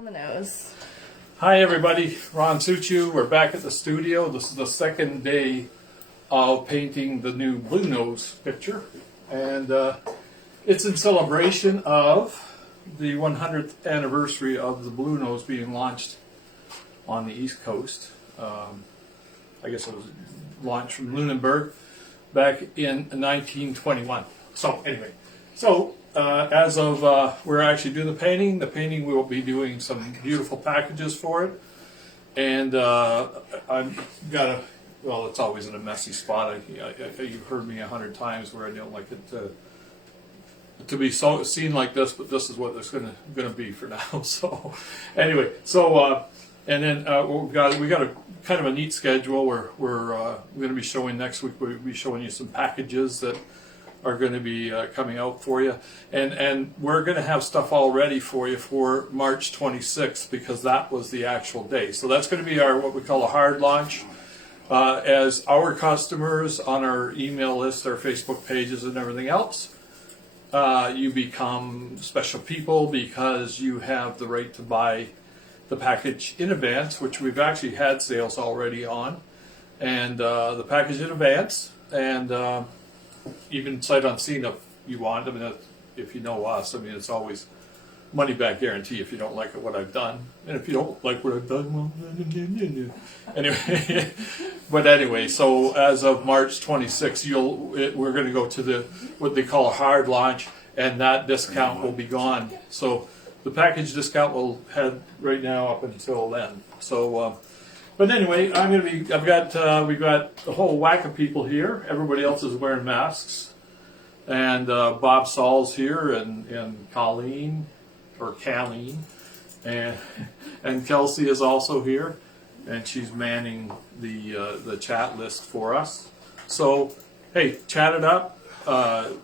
BLUENOSE. Hi everybody, Ron Suchiu. We're back at the studio. This is the second day of painting the new BLUENOSE picture, and it's in celebration of the 100th anniversary of the BLUENOSE being launched on the East Coast. I guess it was launched from Lunenburg back in 1921. So anyway, as of we're actually doing the painting. The painting, we will be doing some beautiful packages for it, and I've got a, well, it's always in a messy spot. You've heard me 100 times where I don't like it to be so seen like this, but this is what it's going to be for now. So anyway, and then we got a kind of a neat schedule where we're going to be showing next week. We'll be showing you some packages that are going to be coming out for you, and we're going to have stuff all ready for you for March 26th, because that was the actual day. So that's going to be our, what we call a hard launch, as our customers on our email list, our Facebook pages and everything else, you become special people because you have the right to buy the package in advance, which we've actually had sales already on, and the package in advance, and even sight unseen if you want. I mean, if you know us, I mean, it's always money back guarantee if you don't like what I've done, and if you don't like what I've done, well, anyway. But anyway, so as of March 26th, we're going to go to what they call a hard launch, and that discount will be gone. So the package discount will head right now up until then. So. But anyway, we've got a whole whack of people here. Everybody else is wearing masks, and Bob Saul's here, and Colleen, and Kelsey is also here, and she's manning the chat list for us. So hey, chat it up,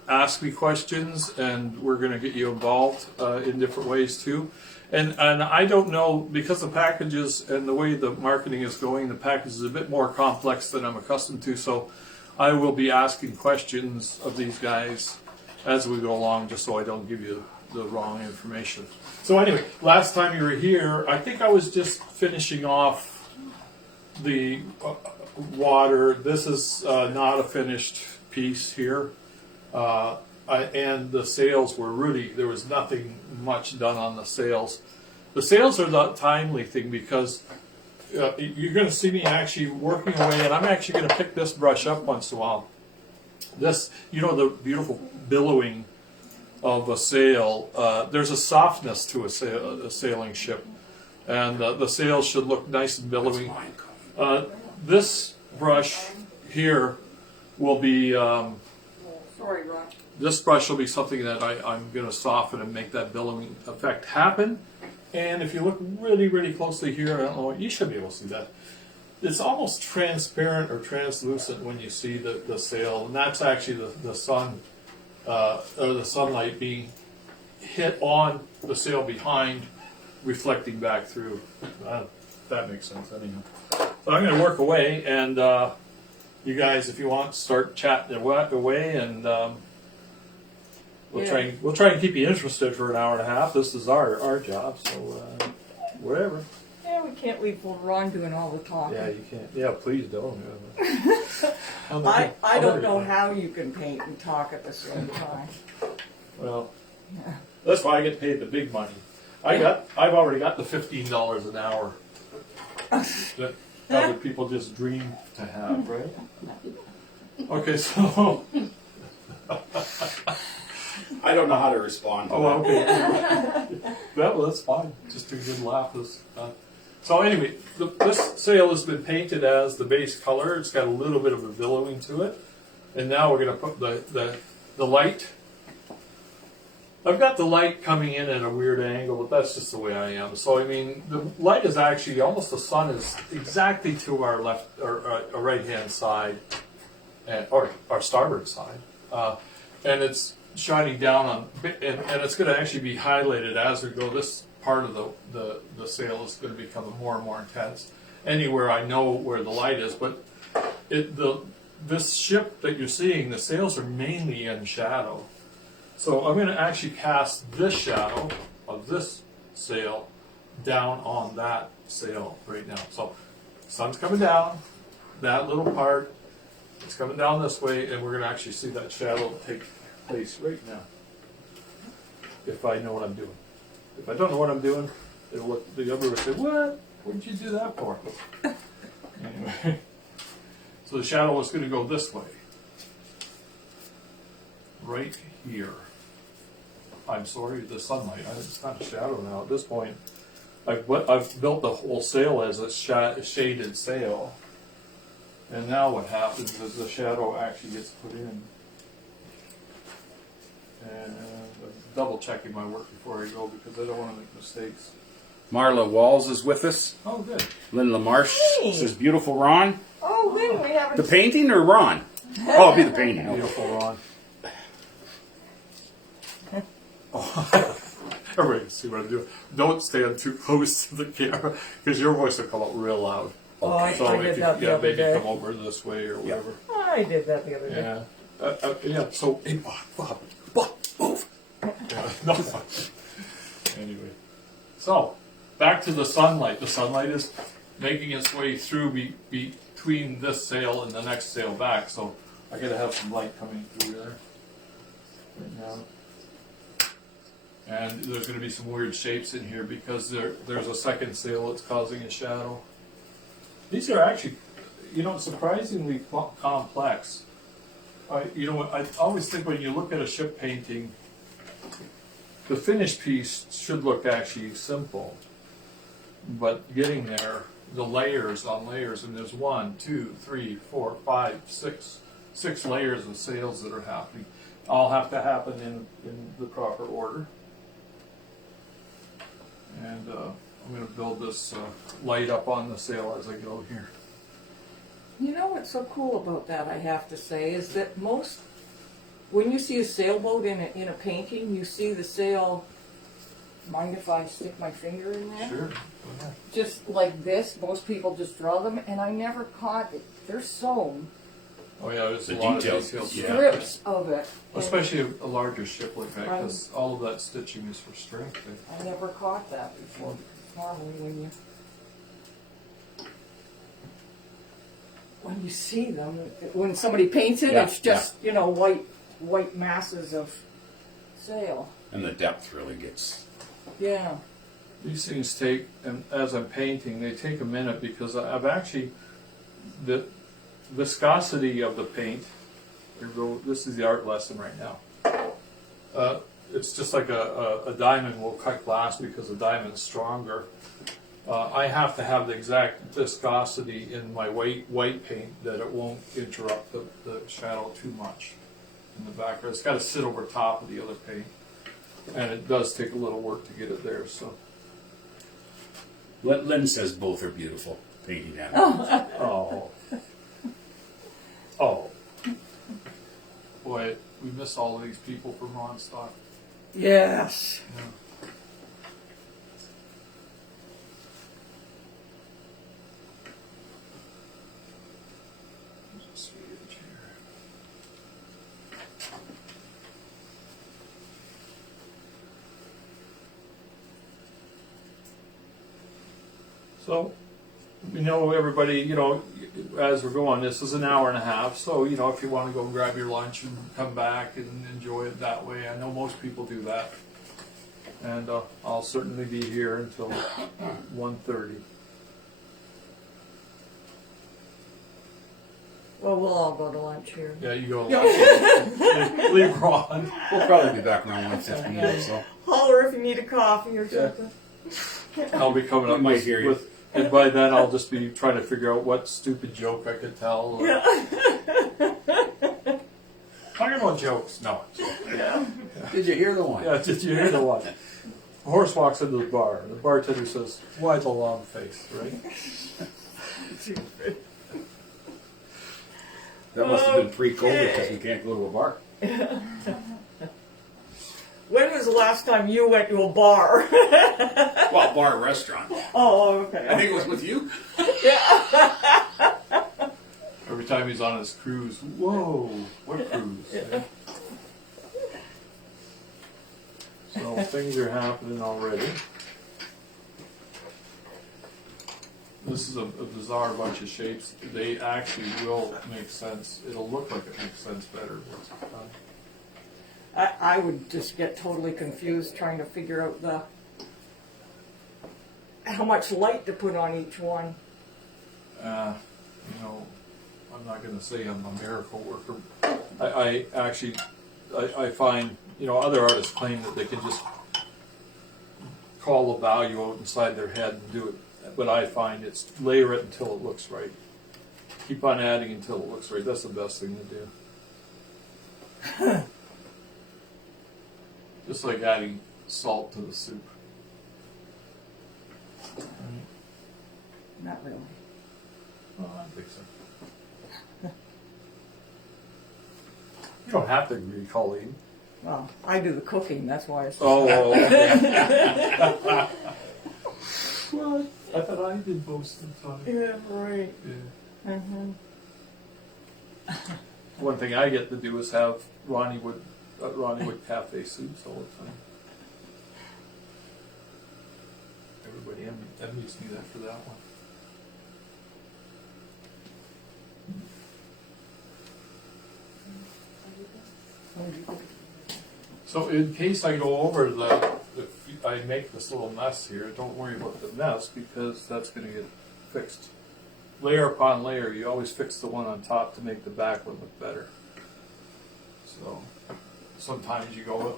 ask me questions, and we're going to get you involved in different ways too. And I don't know, because the packages and the way the marketing is going, the package is a bit more complex than I'm accustomed to. So I will be asking questions of these guys as we go along, just so I don't give you the wrong information. So anyway, last time you were here, I think I was just finishing off the water. This is not a finished piece here. And the sales were really, there was nothing much done on the sales. The sales are the timely thing, because you're going to see me actually working away, and I'm actually going to pick this brush up once in a while. This, you know, the beautiful billowing of a sail, there's a softness to a sailing ship, and the sails should look nice and billowy. This brush here will be... Sorry, Ron. This brush will be something that I'm going to soften and make that billowing effect happen. And if you look really, really closely here, I don't know, you should be able to see that. It's almost transparent or translucent when you see the sail, and that's actually the sun, or the sunlight being hit on the sail behind, reflecting back through. That makes sense, anyhow. So I'm going to work away, and you guys, if you want, start chatting away, and we'll try and keep you interested for an hour and a half. This is our job, so whatever. Yeah, we can't leave Ron doing all the talking. Yeah, you can't. Yeah, please don't. I don't know how you can paint and talk at the same time. Well, that's why I get paid the big money. I've already got the $15 an hour that other people just dream to have, right? Okay, so. I don't know how to respond to that. Okay. Well, that's fine. Just a good laugh. So anyway, this sail has been painted as the base color. It's got a little bit of a billowing to it. And now we're going to put the light. I've got the light coming in at a weird angle, but that's just the way I am. So I mean, the light is actually almost, the sun is exactly to our left or our right-hand side, or our starboard side, and it's shining down on, and it's going to actually be highlighted as we go. This part of the sail is going to become more and more intense anywhere I know where the light is. But this ship that you're seeing, the sails are mainly in shadow. So I'm going to actually cast this shadow of this sail down on that sail right now. So sun's coming down, that little part, it's coming down this way, and we're going to actually see that shadow take place right now. If I know what I'm doing. If I don't know what I'm doing, it'll look, the other will say, what? What did you do that for? Anyway, so the shadow is going to go this way. Right here. I'm sorry, the sunlight. It's not a shadow now. At this point, I've built the whole sail as a shaded sail. And now what happens is the shadow actually gets put in. And I'm double checking my work before I go because I don't want to make mistakes. Marla Walls is with us. Oh, good. Lynn LaMarche Hey. says, beautiful Ron. Oh, Lynn, we haven't. The painting or Ron? Oh, it'll be the painting. Okay. Beautiful, Ron. Oh, everybody can see what I'm doing. Don't stand too close to the camera because your voice will come out real loud. Oh, I So did if you, that the other maybe day. come over this way or whatever. I did that the other day. Yeah. Yeah. So, hey, Bob, move. Yeah, no. Anyway, so back to the sunlight. The sunlight is making its way through between this sail and the next sail back. So I got to have some light coming through there right now. And there's going to be some weird shapes in here because there's a second sail that's causing a shadow. These are actually, surprisingly complex. I always think when you look at a ship painting, the finished piece should look actually simple. But getting there, the layers on layers, and there's 1, 2, 3, 4, 5, 6 layers of sails that are happening. All have to happen in the proper order. And I'm going to build this light up on the sail as I go here. You know what's so cool about that, I have to say, is that when you see a sailboat in a painting, you see the sail, mind if I stick my finger in there? Sure. Just like this, most people just draw them, and I never caught it. They're sewn, Oh yeah, there's a The lot details, of details. yeah. strips of it. and Especially a larger ship like that, Right. because all of that stitching is for strength. I never caught that before. Normally when you see them, when somebody paints it, Yeah, it's just, white masses of sail. And the depth really gets... Yeah. These things take, and as I'm painting, they take a minute because I've actually, the viscosity of the paint, this is the art lesson right now. It's just like a diamond will cut glass because the diamond's stronger. I have to have the exact viscosity in my white paint that it won't interrupt the shadow too much in the background. It's got to sit over top of the other paint. And it does take a little work to get it there, so. Lynn says both are beautiful. Painting that. Oh. Oh. Boy, we miss all of these people from Ronstock. Yes. Yeah. There's a switch here. So, we know everybody, as we're going, this is an hour and a half, so, if you want to go grab your lunch and come back and enjoy it that way, I know most people do that. And I'll certainly be here until 1:30. Well, we'll all go to lunch here. Yeah, you go. Leave Ron. We'll probably be back around 1:15 or so. Holler if you need a coffee or Yeah. something. I'll be coming up We might hear you. and by then I'll just be trying to figure out what stupid joke I could tell. Or, talking about jokes. No. Yeah. Did you hear the one? Yeah, did you hear the one? A horse walks into the bar. The bartender says, "Why the long face?" Right? That must have been pre-COVID because we can't go to a bar. When was the last time you went to a bar? Well, bar restaurant. Oh, okay. I think it was with you. Every time he's on his cruise, whoa, what cruise? Yeah. So things are happening already. This is a bizarre bunch of shapes. They actually will make sense. It'll look like it makes sense better once it's done. I would just get totally confused trying to figure out how much light to put on each one. You know, I'm not going to say I'm a miracle worker. I actually find, you know, other artists claim that they can just call the value out inside their head and do it. But I find it's layer it until it looks right. Keep on adding until it looks right. That's the best thing to do. Just like adding salt to the soup. Not really. Well, I think so. You don't have to agree, Colleen. Well, I do the cooking, that's why I said Oh, okay. Well, I thought I did most of the time. yeah, right. Yeah. Mm-hmm. One thing I get to do is have Ronnie Wood Cafe soups all the time. Everybody envies me that for that one. So in case I go over I make this little mess here, don't worry about the mess because that's going to get fixed. Layer upon layer, you always fix the one on top to make the back one look better. So sometimes you go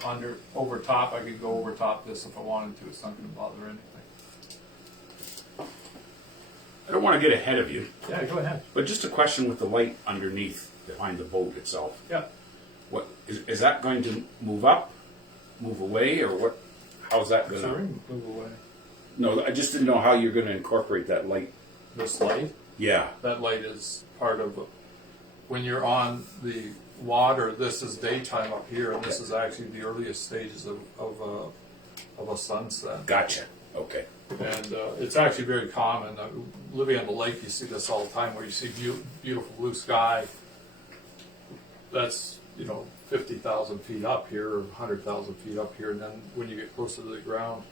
over top, I could go over top this if I wanted to, it's not going to bother anything. I don't want to get ahead of you, Yeah, go ahead. but just a question with the light underneath, behind the boat itself. Yeah. What is that going to move up, move away, or what? How's that going Sorry, to move away. No, I just didn't know how you're going to incorporate that light. This light? Yeah. That light is part of, when you're on the water, this is daytime up here, and this is actually the earliest stages of a sunset. Gotcha. Okay. And it's actually very common. Living on the lake, you see this all the time, where you see beautiful blue sky. That's, 50,000 feet up here, or 100,000 feet up here, and then when you get closer to the ground,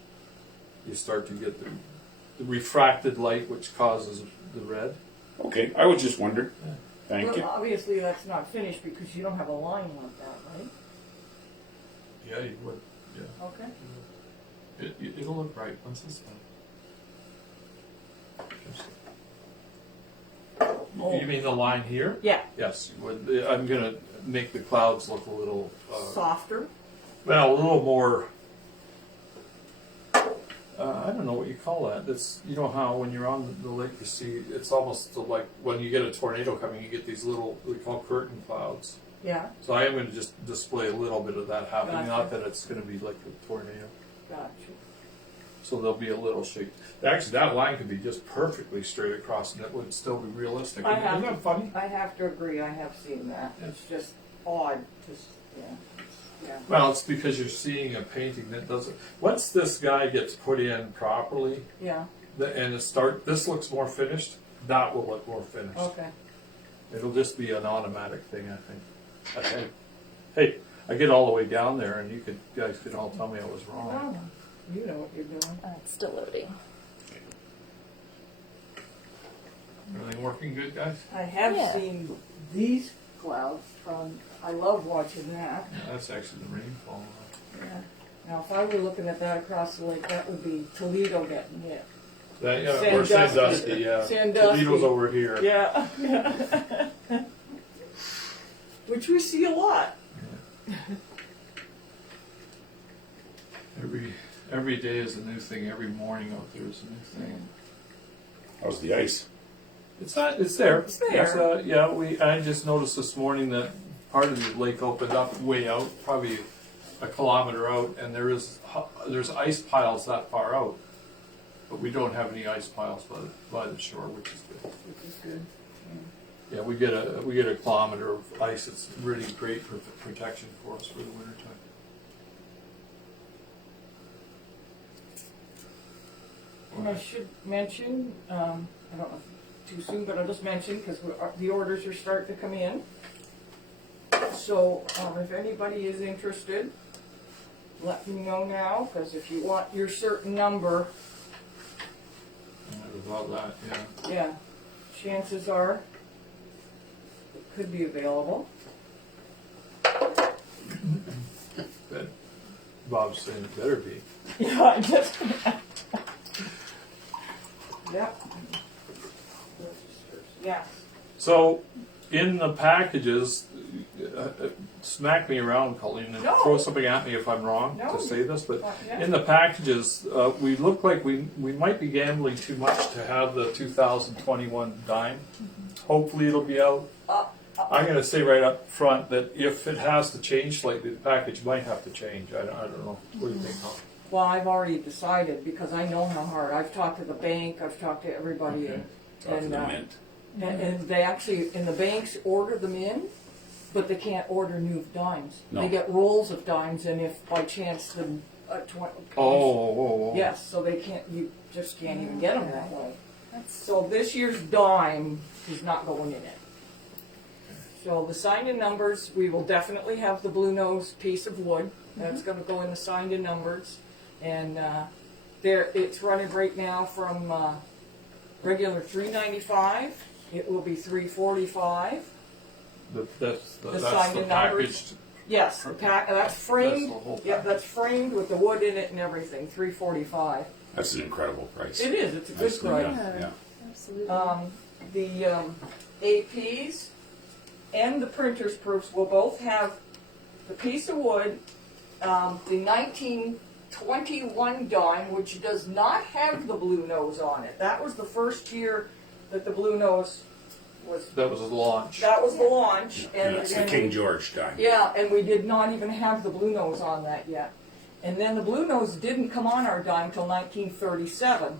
you start to get the refracted light, which causes the red. Okay. I was just wondering. Yeah. Thank Well, you. obviously that's not finished because you don't have a line like that, right? Yeah, you would. Yeah. Okay. It'll look right once it's done. Oh. You mean the line here? Yeah. Yes. I'm going to make the clouds look a little Softer. well, a little more. I don't know what you call that. It's how when you're on the lake, you see it's almost like when you get a tornado coming, you get these little we call curtain clouds. Yeah. So I am going to just display a little bit of that happening. Gotcha. Not that it's going to be like a tornado. Gotcha. So there'll be a little shape. Actually, that line could be just perfectly straight across, and it would still be realistic. Isn't that funny? I have to agree. I have seen that. Yeah. It's just odd. Yeah. Well, it's because you're seeing a painting that doesn't. Once this guy gets put in properly, Yeah. and this looks more finished. That will look more finished. Okay. It'll just be an automatic thing, I think. Hey, I get all the way down there, and you guys could all tell me I was wrong. Wow. You know what you're doing. It's still loading. Everything working good, guys? I have Yeah. seen these clouds from. I love watching that. Yeah, that's actually the rainfall. Yeah. Now, if I were looking at that across the lake, that would be Toledo getting hit. Or Sandusky, yeah. Sandusky. Toledo's over here. Yeah. Which we see a lot. Every day is a new thing. Every morning out there is a new thing. How's the ice? It's not. It's there. It's there. I just noticed this morning that part of the lake opened up way out, probably a kilometer out, and there's ice piles that far out, but we don't have any ice piles by the shore, which is good. Which is good. Yeah, we get a kilometer of ice. It's really great for protection for us for the wintertime. And I should mention, I don't know if too soon, but I'll just mention because the orders are starting to come in. So if anybody is interested, let me know now, because if you want your certain number, about that, yeah. Yeah, chances are it could be available. But Bob's saying it better be. Yeah, I just. Yep. Yes. So, in the packages, smack me around, Colleen, and No. throw something at me if I'm wrong No. to say this, but Yeah. in the packages, we look like we might be gambling too much to have the 2021 dime. Hopefully it'll be out. I'm going to say right up front that if it has to change slightly, the package might have to change. I don't know. What do you think, Tom? Well, I've already decided because I know how hard. I've talked to the bank. I've talked to everybody, Talk to and the mint. and they actually in the banks order them in, but they can't order new dimes. No. They get rolls of dimes, and if by chance the Oh. yes, so they can't. You just can't even get them that way. So this year's dime is not going in it. So the signed-in numbers, we will definitely have the BLUENOSE piece of wood. That's going to go in the signed-in numbers, and it's running right now from regular $3.95. It will be $3.45. That's The the signed-in numbers. packaged. Yes, that's framed. That's the whole Yeah, package. that's framed with the wood in it and everything. $3.45. That's an incredible price. It is. It's a good Nicely price. done, yeah. Absolutely. The APs and the printer's proofs will both have the piece of wood, the 1921 dime, which does not have the BLUENOSE on it. That was the first year that the BLUENOSE was. That was a launch. That was the launch, and It's the King George dime. yeah, and we did not even have the BLUENOSE on that yet. And then the BLUENOSE didn't come on our dime till 1937.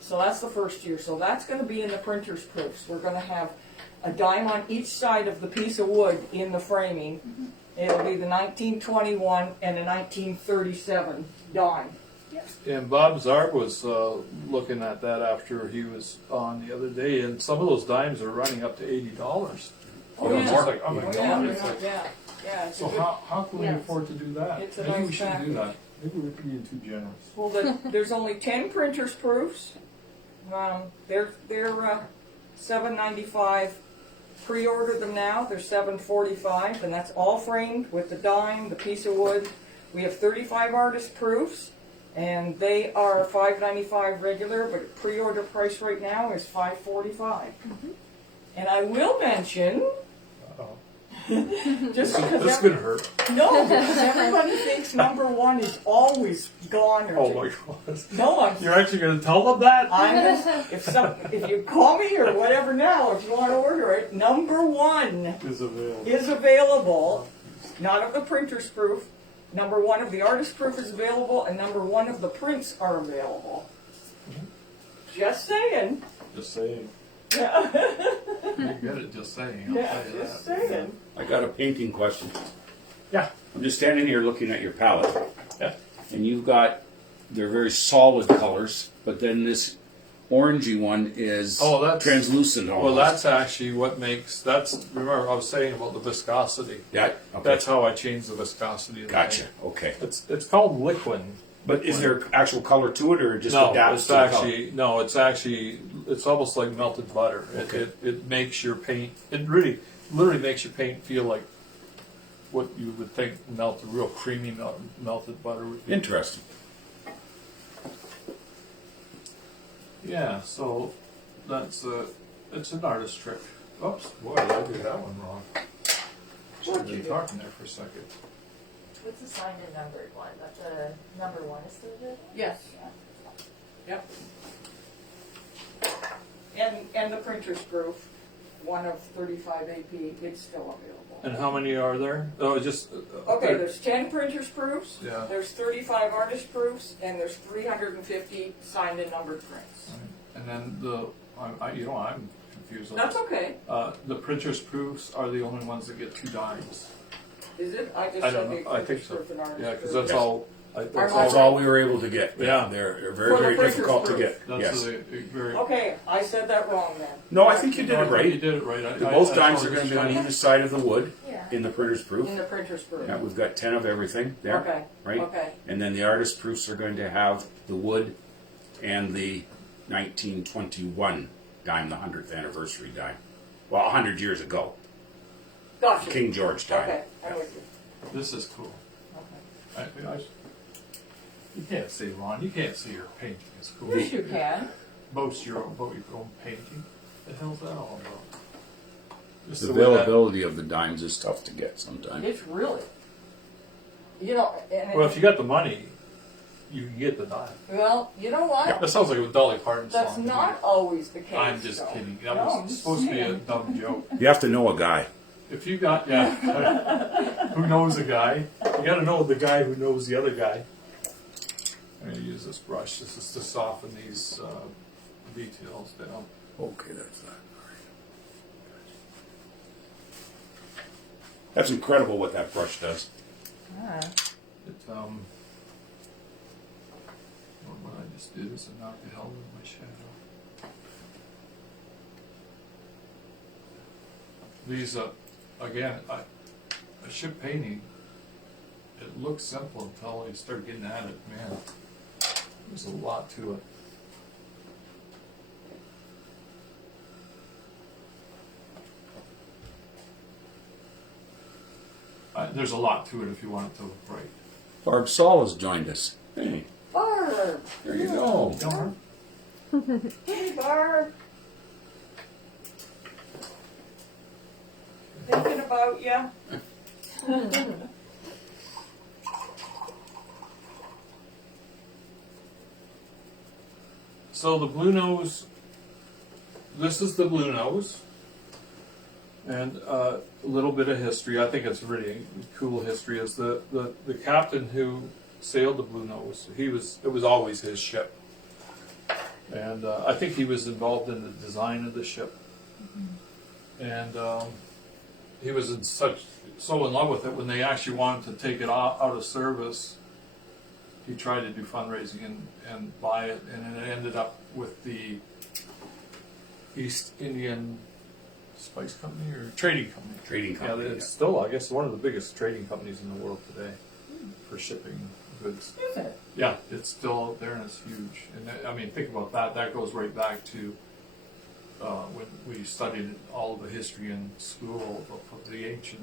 So that's the first year. So that's going to be in the printer's proofs. We're going to have a dime on each side of the piece of wood in the framing. It'll be the 1921 and the 1937 dime. And Bob Zarb was looking at that after he was on the other day, and some of those dimes are running up to $80. Oh, It's yeah. just like, oh my Oh, God. yeah, It's like, yeah, yeah. It's a so good- how can we Yes. afford to do that? It's a Maybe we nice shouldn't do package. that. Maybe we're being too generous. Well, there's only 10 printers proofs. They're $7.95. Pre-order them now. They're $7.45, and that's all framed with the dime, the piece of wood. We have 35 artist proofs, and they are $5.95 regular, but pre-order price right now is $5.45. And I will mention, Uh-oh. just because This could hurt. no, because everybody thinks number one is always gone or Oh my God. no, You're actually going to tell them that? if you call me or whatever now, if you want to order it, number one Is available. is available. Not of the printer's proof. Number one of the artist proof is available, and number one of the prints are available. Just saying. Just saying. Yeah, You get it, just saying. I'll yeah tell you just that. saying. I got a painting question. Yeah. I'm just standing here looking at your palette, Yeah. and you've got, they're very solid colors, but then this orangey one is Oh, that's- translucent almost. Well, that's actually what makes, remember I was saying about the viscosity. Yeah, okay. That's how I changed the viscosity of the Gotcha, paint. okay. It's called liquid. But is there actual color to it, or it just No, adapts it's to the actually no. It's actually it's almost like melted butter. Okay. It makes your paint. It really literally makes your paint feel like what you would think melted, real creamy melted butter would be. color? Interesting. Yeah. So that's it's an artist trick. Oops, boy, I did that one wrong. Should have been talking there for a second. What's the signed and numbered one? But the number one is still good? Yes. Yep. And the printer's proof, one of 35 AP, it's still available. And how many are there? Oh, just Okay, there's 10 printers proofs, Yeah. there's 35 artist proofs, and there's 350 signed and numbered prints. And then I'm confused. on That's this. okay. The printer's proofs are the only ones that get 2 dimes. Is it? I just I said don't the know. I think printer's so. proof and artist Yeah, because proof. that's Yes. all. That's That's all we were able to get. Yeah. They're For very, the very printer's difficult to proof. get. That's Yes. very. Okay, I said that wrong then. No, I think you did No, it You right. did it right. Both dimes are going to be on either side of the wood Yeah. in the printer's proof. In the printer's proof. Yeah, we've got 10 of everything there. Okay, Right? okay. And then the artist proofs are going to have the wood and the 1921 dime, the 100th anniversary dime. Well, 100 years ago. Gotcha. King George dime. Okay, I'm with you. This is cool. Okay. You can't see, Ron. You can't see your painting. It's cool. Yes, you can. Boast your own painting. The hell's that all about? Just The the way that- availability of the dimes is tough to get sometimes. It's really, you know, and Well, if you got the money, you can get the dime. well, you know what? That sounds like a Dolly Parton song. That's to me. not always the case. I'm just though. kidding. That No, was I'm just supposed to be a saying. dumb joke. You have to know a guy. If you got, yeah, who knows a guy? You got to know the guy who knows the other guy. I'm going to use this brush. This is to soften these details down. Okay, that's that. That's incredible what that brush does. Ah. What I just did is I knocked the hell out of my shadow. These, again, a ship painting, it looks simple until you start getting at it, man. There's a lot to it. There's a lot to it if you want it to look right. Barb Saul has joined us. Hey, Barb! there you go. Hey, Barb! Thinking about you. So the blue nose, this is the blue nose, and a little bit of history. I think it's really cool history. Is the captain who sailed the blue nose? It was always his ship, and I think he was involved in the design of the ship, and he was so in love with it when they actually wanted to take it out of service. He tried to do fundraising and buy it, and it ended up with the East Indian Spice Company or Trading Company. Trading company. Yeah, it's still, I guess, one of the biggest trading companies in the world today for shipping goods. Is it? Yeah, it's still out there and it's huge. And I mean, think about that. That goes right back to when we studied all the history in school of the ancient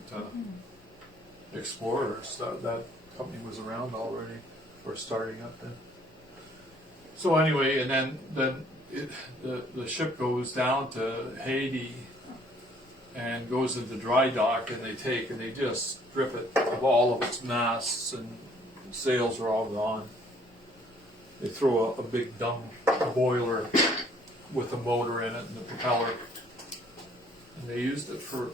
explorers. That company was around already. Or starting up then. So anyway, and then the ship goes down to Haiti and goes into dry dock, and they just strip it of all of its masts, and sails are all gone. They throw a big dung boiler with a motor in it and a propeller. And they used it for,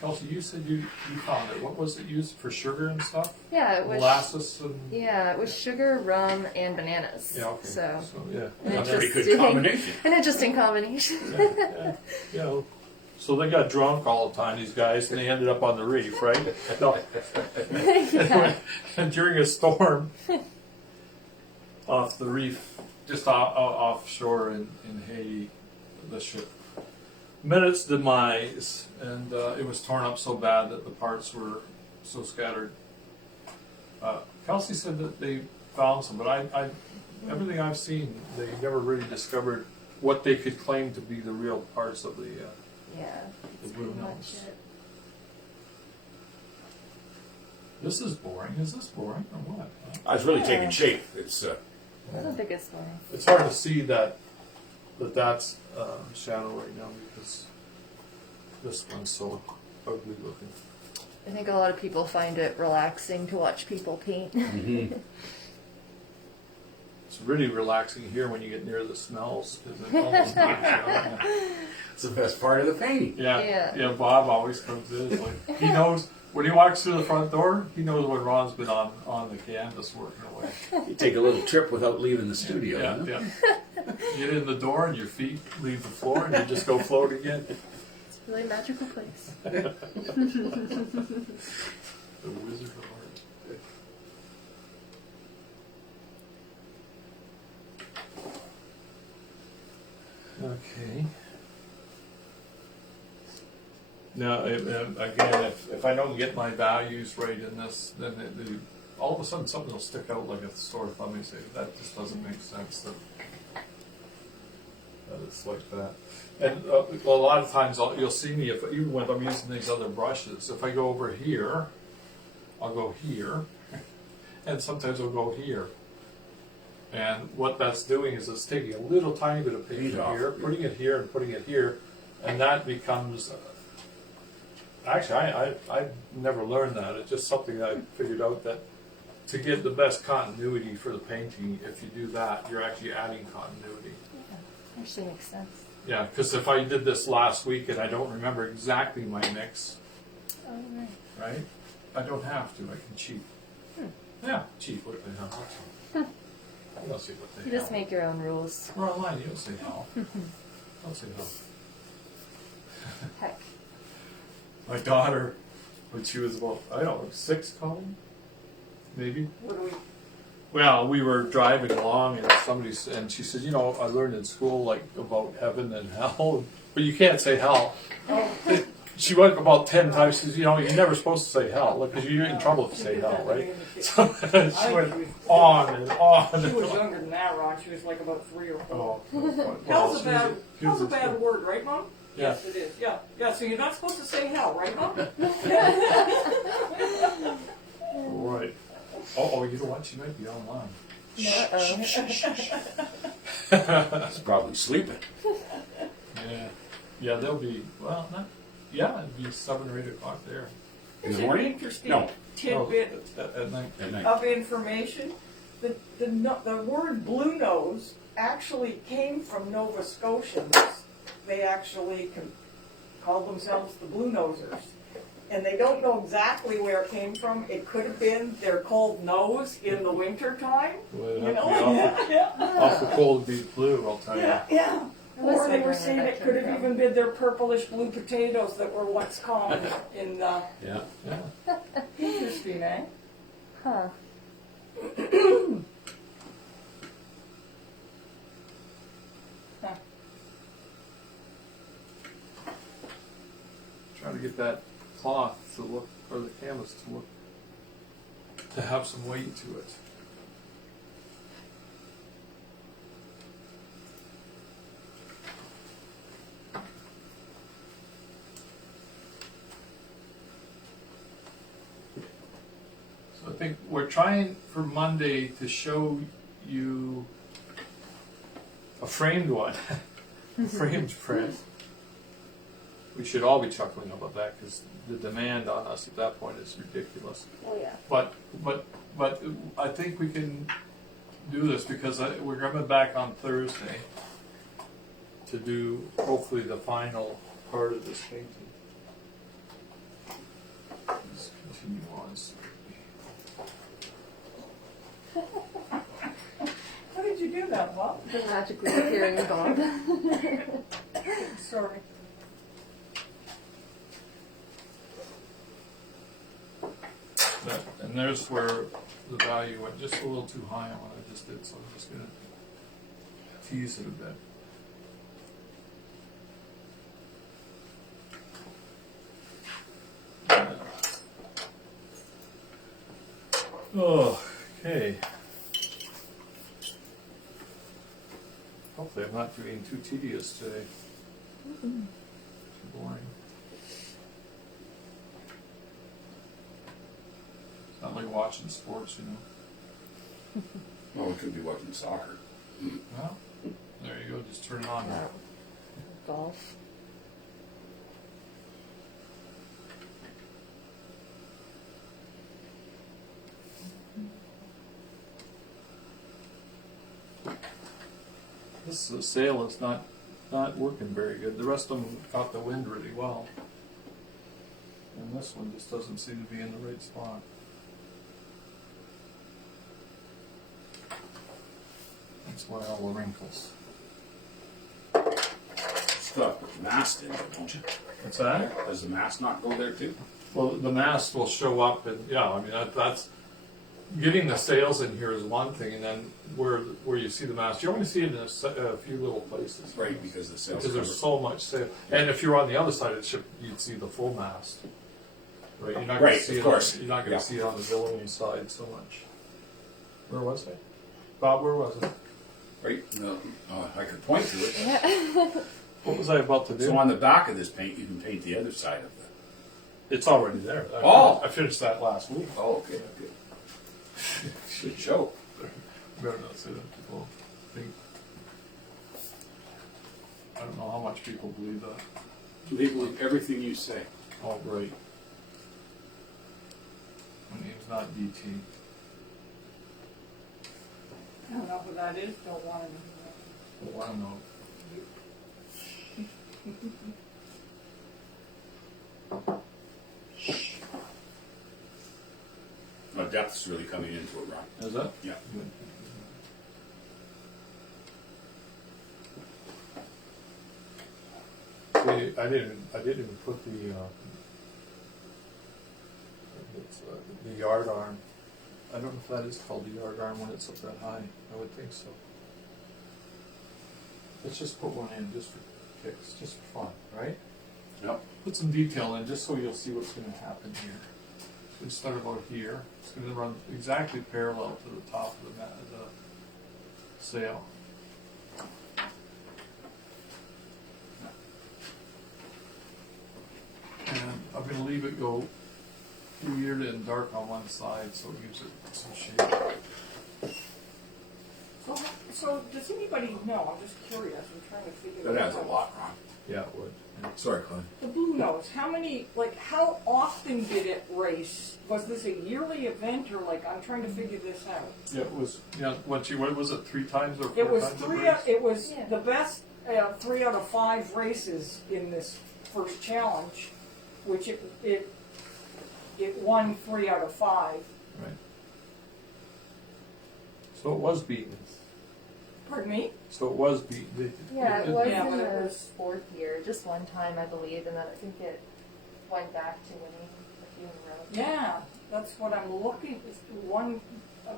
Kelsey, you said you found it. What was it used for, sugar and stuff? Yeah, it was. Molasses and... Yeah, it was sugar, rum, and bananas. Yeah, okay. So yeah. an That's a pretty good interesting- combination. An interesting combination. Yeah. So they got drunk all the time, these guys, and they ended up on the reef, right? No. Yeah. And during a storm off the reef, just offshore in Haiti, the ship met its demise, and it was torn up so bad that the parts were so scattered. Kelsey said that they found some, but I everything I've seen, they never really discovered what they could claim to be the real parts of the Yeah, that's blue pretty much nose. it. This is boring. Is this boring or what? It's really taking shape. It's I don't think it's funny. It's hard to see that's shadow right now because this one's so ugly looking. I think a lot of people find it relaxing to watch people paint. It's really relaxing here when you get near the smells because it almost knocks you out. it's the best part of the painting. Yeah. Bob always comes in. It's like, he knows when he walks through the front door. He knows when Ron's been on the canvas working away. You take a little trip without leaving the studio. Yeah, huh? yeah. You get in the door and your feet leave the floor and you just go float again. It's a really magical place. The Wizard of Art. Okay. Now, again, if I don't get my values right in this, then all of a sudden something will stick out like a sore thumb and say, that just doesn't make sense. it's like that. And a lot of times you'll see me, even when I'm using these other brushes, if I go over here, I'll go here, and sometimes I'll go here. And what that's doing is it's taking a little tiny bit of paint Heat off. here, putting it here, and putting it here, and that becomes. Actually, I never learned that. It's just something that I figured out that to get the best continuity for the painting, if you do that, you're actually adding continuity. Yeah, actually makes sense. Yeah, because if I did this last week and I don't remember exactly my mix, Oh, right. right? I don't have to. I can cheat. Yeah, cheat. What the hell? You don't see what the You hell. just make your own rules. We're online. You don't say hell. Don't say hell. Heck. My daughter, when she was about, I don't know, 6, Colin? Maybe? What do we? Well, we were driving along and and she said, you know, I learned in school like about heaven and hell, but you can't say hell. Oh, She went about 10 times. She says, you know, you're never supposed to say hell because you're in trouble if you say hell, right? So she went on and on. she was younger than that, Ron. She was like about 3 or 4. Oh, well, Hell's she a was bad, she was hell's a bad word, right, Mom? Yeah. Yes, it is. Yeah, yeah. So you're not supposed to say hell, right, Mom? Right. Oh, you know what? She might be online. He's probably sleeping. Yeah. Yeah, they'll be, well, not, yeah, it'd be 7 or 8 o'clock there. In It's the an morning? interesting No. tidbit At night. At night. of information. The word blue nose actually came from Nova Scotians. They actually call themselves the Blue Nosers. And they don't know exactly where it came from. It could have been their cold nose in the winter time. Well, it'd You have to know? be Yeah, off the cold beat blue, I'll tell you. yeah, yeah. was Or they were wondering saying where it that could came have from. even been their purplish blue potatoes that were once common in Yeah. Yeah. interesting, eh? Huh. Trying to get that cloth to look, or the canvas to look, to have some weight to it. So I think we're trying for Monday to show you a framed one, a framed print. We should all be chuckling about that because the demand on us at that point is ridiculous. Oh yeah. But I think we can do this because we're coming back on Thursday to do hopefully the final part of this painting. Let's continue on slightly. How did you do that, Bob? The magically appearing Bob. Sorry. And there's where the value went just a little too high on what I just did, so I'm just going to tease it a bit. Oh, okay. Hopefully I'm not being too tedious today. Too boring. It's not like watching sports, you know. Well, we could be watching soccer. Well, there you go, just turn it on. No. Golf. This sail is not working very good. The rest of them caught the wind really well. And this one just doesn't seem to be in the right spot. That's why all the wrinkles. Still have to put the mast in there, don't you? What's that? Does the mast not go there too? Well, the mast will show up, and yeah, I mean that's getting the sails in here is one thing, and then where you see the mast, you only see it in a few little places, Right, because the sails Because cover. there's so much sail, and if you're on the other side of the ship, you'd see the full mast. Right, you're not going Right, to see of it. course. You're not going to Yeah. see it on the billowing side so much. Where was I? Bob, where was it? right? No, I could point to it. What was I about to do? So on the back of this paint, you can paint the other side of it. It's already there. Oh! I finished that last week. Oh, okay, good. Good show. Better not say that. People think. I don't know how much people believe that. They believe everything you say. Oh, great. My name's not DT. I don't know who that is, don't want to know. Well, I don't know. No, depth's really coming into it, Ron. Is that? Yeah. Good. See, I didn't even put the yard arm. I don't know if that is called the yard arm when it's up that high. I would think so. Let's just put one in just for kicks, just for fun, right? Yep. Put some detail in just so you'll see what's going to happen here. It's going to start about here. It's going to run exactly parallel to the top of the sail. And I'm going to leave it go weird and dark on one side so it gives it some shape. So does anybody know, I'm just curious, I'm trying to figure That out. adds a lot, Ron. Yeah, it would. Sorry, Glenn. The Blue Nose, how often did it race? Was this a yearly event, or I'm trying to figure this out? Yeah, it was. Yeah, what was it? 3 times or 4 It was times? it was Yeah. the best 3 out of 5 races in this first challenge, which it won 3 out of 5. Right. So it was beaten. Pardon me? So it was beaten. Yeah, it was Yeah, in but it the was- 4th year, just one time I believe, and then I think it went back to winning a few in a row. Yeah, that's what I'm looking,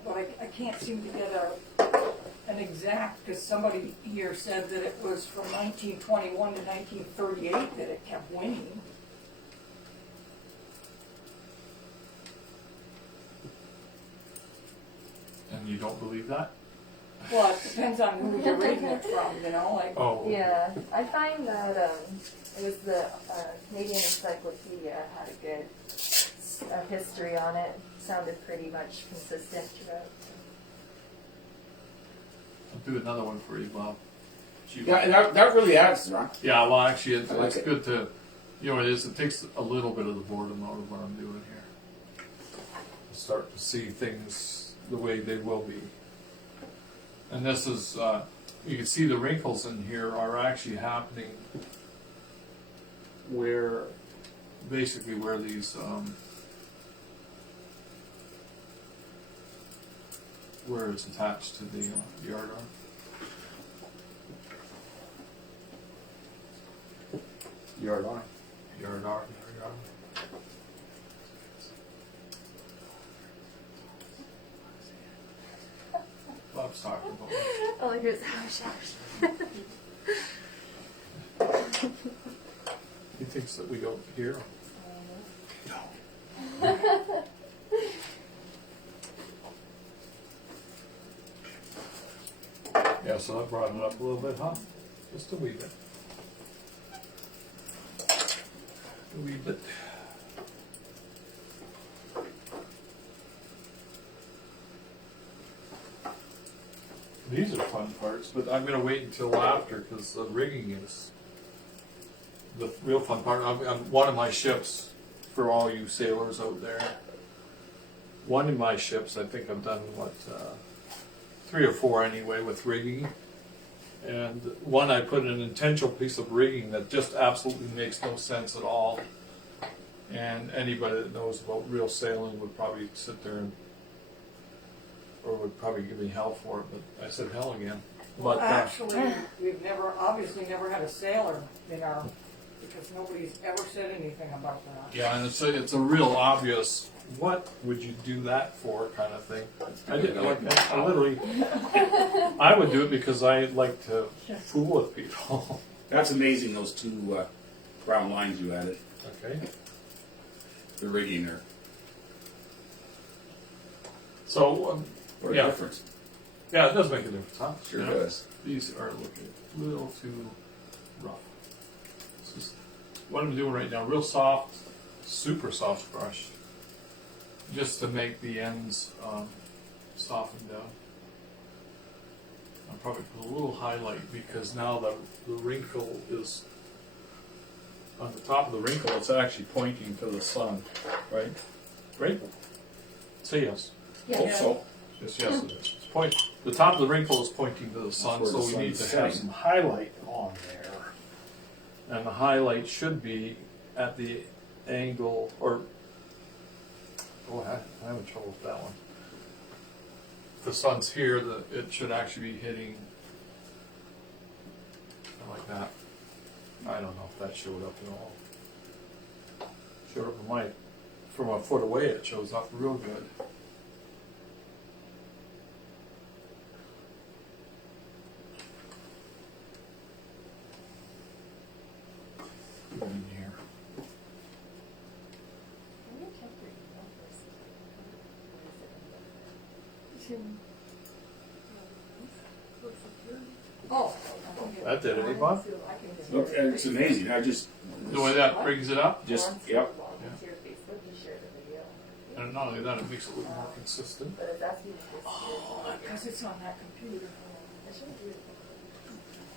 but I can't seem to get an exact, because somebody here said that it was from 1921 to 1938 that it kept winning. And you don't believe that? Well, it depends on who you're reading it from, Oh. Yeah, I find that it was the Canadian Encyclopedia had a good history on it. Sounded pretty much consistent throughout. I'll do another one for you, Bob. Yeah, that really adds, Ron. Yeah, well, actually, I like it's it. good to, you know, it takes a little bit of the boredom out of what I'm doing here. Start to see things the way they will be. And this is, you can see the wrinkles in here are actually happening where, basically where these, where it's attached to the yard arm. Yard arm. Yard arm. Bob's talking about it. Oh, like it's ouch. He thinks that we don't hear him. Yeah, so that brought it up a little bit, huh? Just a wee bit. A wee bit. These are fun parts, but I'm going to wait until after because the rigging is the real fun part. I'm one of my ships, for all you sailors out there, one of my ships, I think I've done, 3 or 4 anyway, with rigging. And one I put an intentional piece of rigging that just absolutely makes no sense at all. And anybody that knows about real sailing would probably sit there and, or would probably give me hell for it, but I said hell again. Well, But actually, we've obviously never had a sailor in our, because nobody's ever said anything about that. yeah, and it's a real obvious, what would you do that for kind of thing. I didn't like, I literally, I would do it because I like to fool with people. That's amazing, those 2 brown lines you added. Okay. The rigging there. So, What a yeah. difference. Yeah, it does make a difference, huh? Sure Yeah. does. These are looking a little too rough. This is what I'm doing right now, real soft, super soft brush, just to make the ends soften down. I'll probably put a little highlight because now the wrinkle is on the top of the wrinkle. It's actually pointing to the sun, right? Right? Say yes. Hope so. Yes, yes, it is. It's the top of the wrinkle is pointing to the sun, That's so where we the need to sun's have setting. some highlight on there. And the highlight should be at the angle, or, oh, I'm having trouble with that one. If the sun's here, it should actually be hitting like that. I don't know if that showed up at all. Showed up from a foot away, it shows up real good. In here. Let me check your email first. Where is it? Oh. That did it, eh, Bob? Look, it's amazing. I just, The way that brings it up, yep. To your Facebook, you shared the video. and not only that, it makes it look more consistent. But it's asking you to just Because it's on that computer. I shouldn't do it.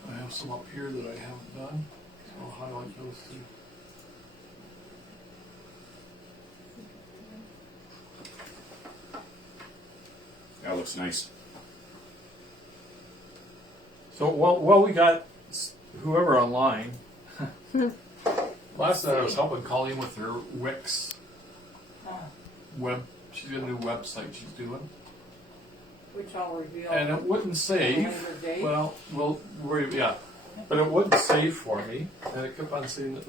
I have some up here that I haven't done, so I'll highlight those two. That looks nice. So while we got whoever online, last night I was helping Colleen with her Wix web. She's got a new website she's doing, Which I'll reveal. and it wouldn't save. Later date. Well, yeah, but it wouldn't save for me, and it kept on saying that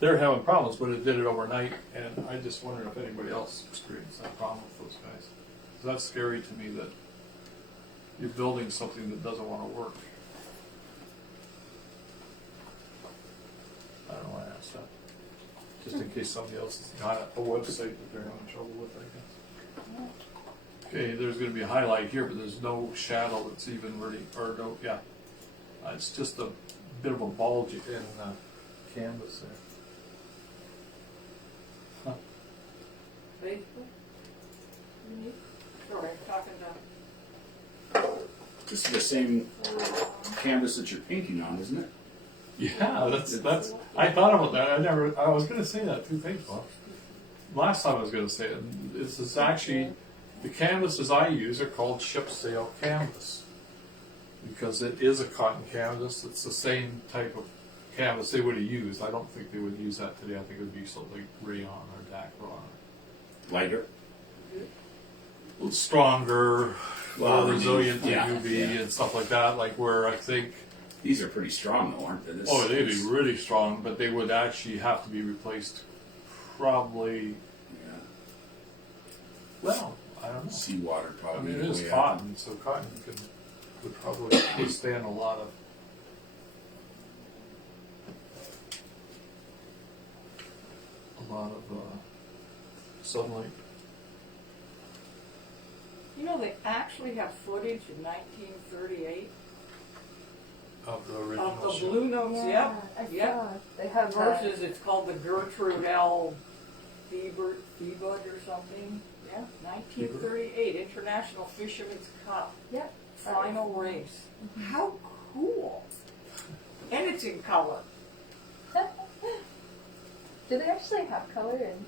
they're having problems, but it did it overnight, and I just wondered if anybody else experienced that problem with those guys. 'Cause that's scary to me that you're building something that doesn't want to work. I don't know why I asked that. Just in case somebody else has got a website that they're having trouble with, I guess. Okay, there's going to be a highlight here, but there's no shadow that's even really, or no, yeah. It's just a bit of a bulge in the canvas there. Huh. Facebook? Sorry, talking to. This is the same canvas that you're painting on, isn't it? Yeah, that's. I thought about that. I was going to say that too. Thanks, Bob. Last time I was going to say it. This is actually the canvases I use are called ship sail canvas because it is a cotton canvas. It's the same type of canvas they would have used. I don't think they would use that today. I think it would be something like rayon or dacron. Lighter. A little stronger, Well, more resilient to yeah, UV yeah. and stuff like that. Like where I think. These are pretty strong though, aren't they? Oh, they'd be really strong, but they would actually have to be replaced probably, Yeah. well, I don't know. Seawater I probably. mean, it is way cotton, so cotton would probably withstand a lot of sunlight. You know, they actually have footage in 1938 Of the original of the ship. Blue Notes. Yeah, I Yep. Yep. saw. They have Versus, it's called the Gertrude L. Feebud or something. Yeah, 1938 International Fisherman's Cup Yep. final race. How cool! And it's in color. Did they actually have color in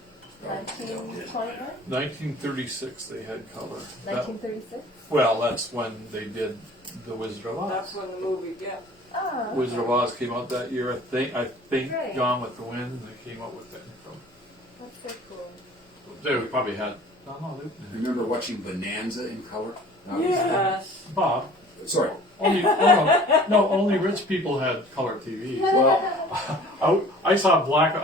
1921? 1936 they had color. 1936? Well, that's when they did The Wizard of Oz. That's when the movie, yeah. Oh. Wizard of Oz came out that year, I think. Right. Gone with the Wind, they came up with that. So That's so cool. they probably had. No, they Remember watching Bonanza in color? That was- Yes. Bob. Sorry. Only rich people had color TV. Well, I saw black.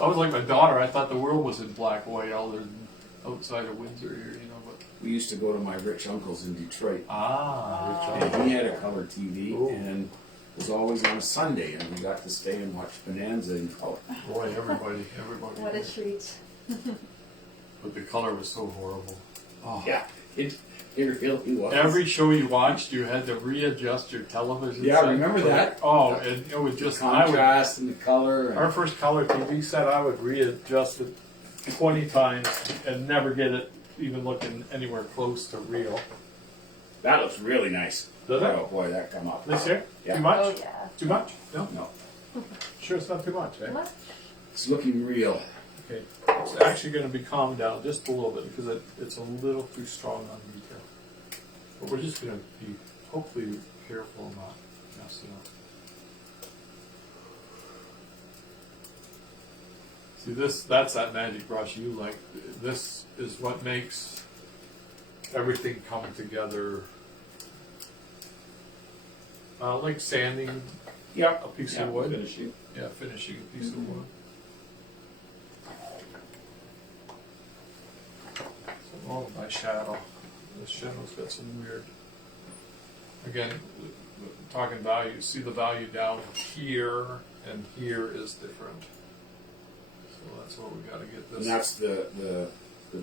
I was like my daughter. I thought the world was in black and white, other than outside of Windsor here, you know. But we used to go to my rich uncle's in Detroit, rich. and he had a color TV, Ooh. and it was always on a Sunday, and we got to stay and watch Bonanza in color. Boy, everybody. What a treat. But the color was so horrible. Oh. Yeah, It really was. Every show you watched, you had to readjust your television Yeah, set. remember that? Oh, and it would just I would, Contrast and the color. our first color TV set, I would readjust it 20 times and never get it even looking anywhere close to real. That looks really nice. Does it? Oh boy, that come up. This year? Yeah. Too much? Oh yeah. Too much? No? No, Sure it's not too much, eh? Much? it's looking real. Okay. It's actually going to be calmed down just a little bit because it's a little too strong on detail. But we're just going to be hopefully careful not messing up. See that's that magic brush you like. This is what makes everything come together. Like sanding Yep. a piece Yeah, of wood. finishing. Yeah, finishing a piece of wood. Oh, my shadow. The shadow's got some weird. Again, talking value. See the value down here, and here is different. So that's where we got to get this. And that's the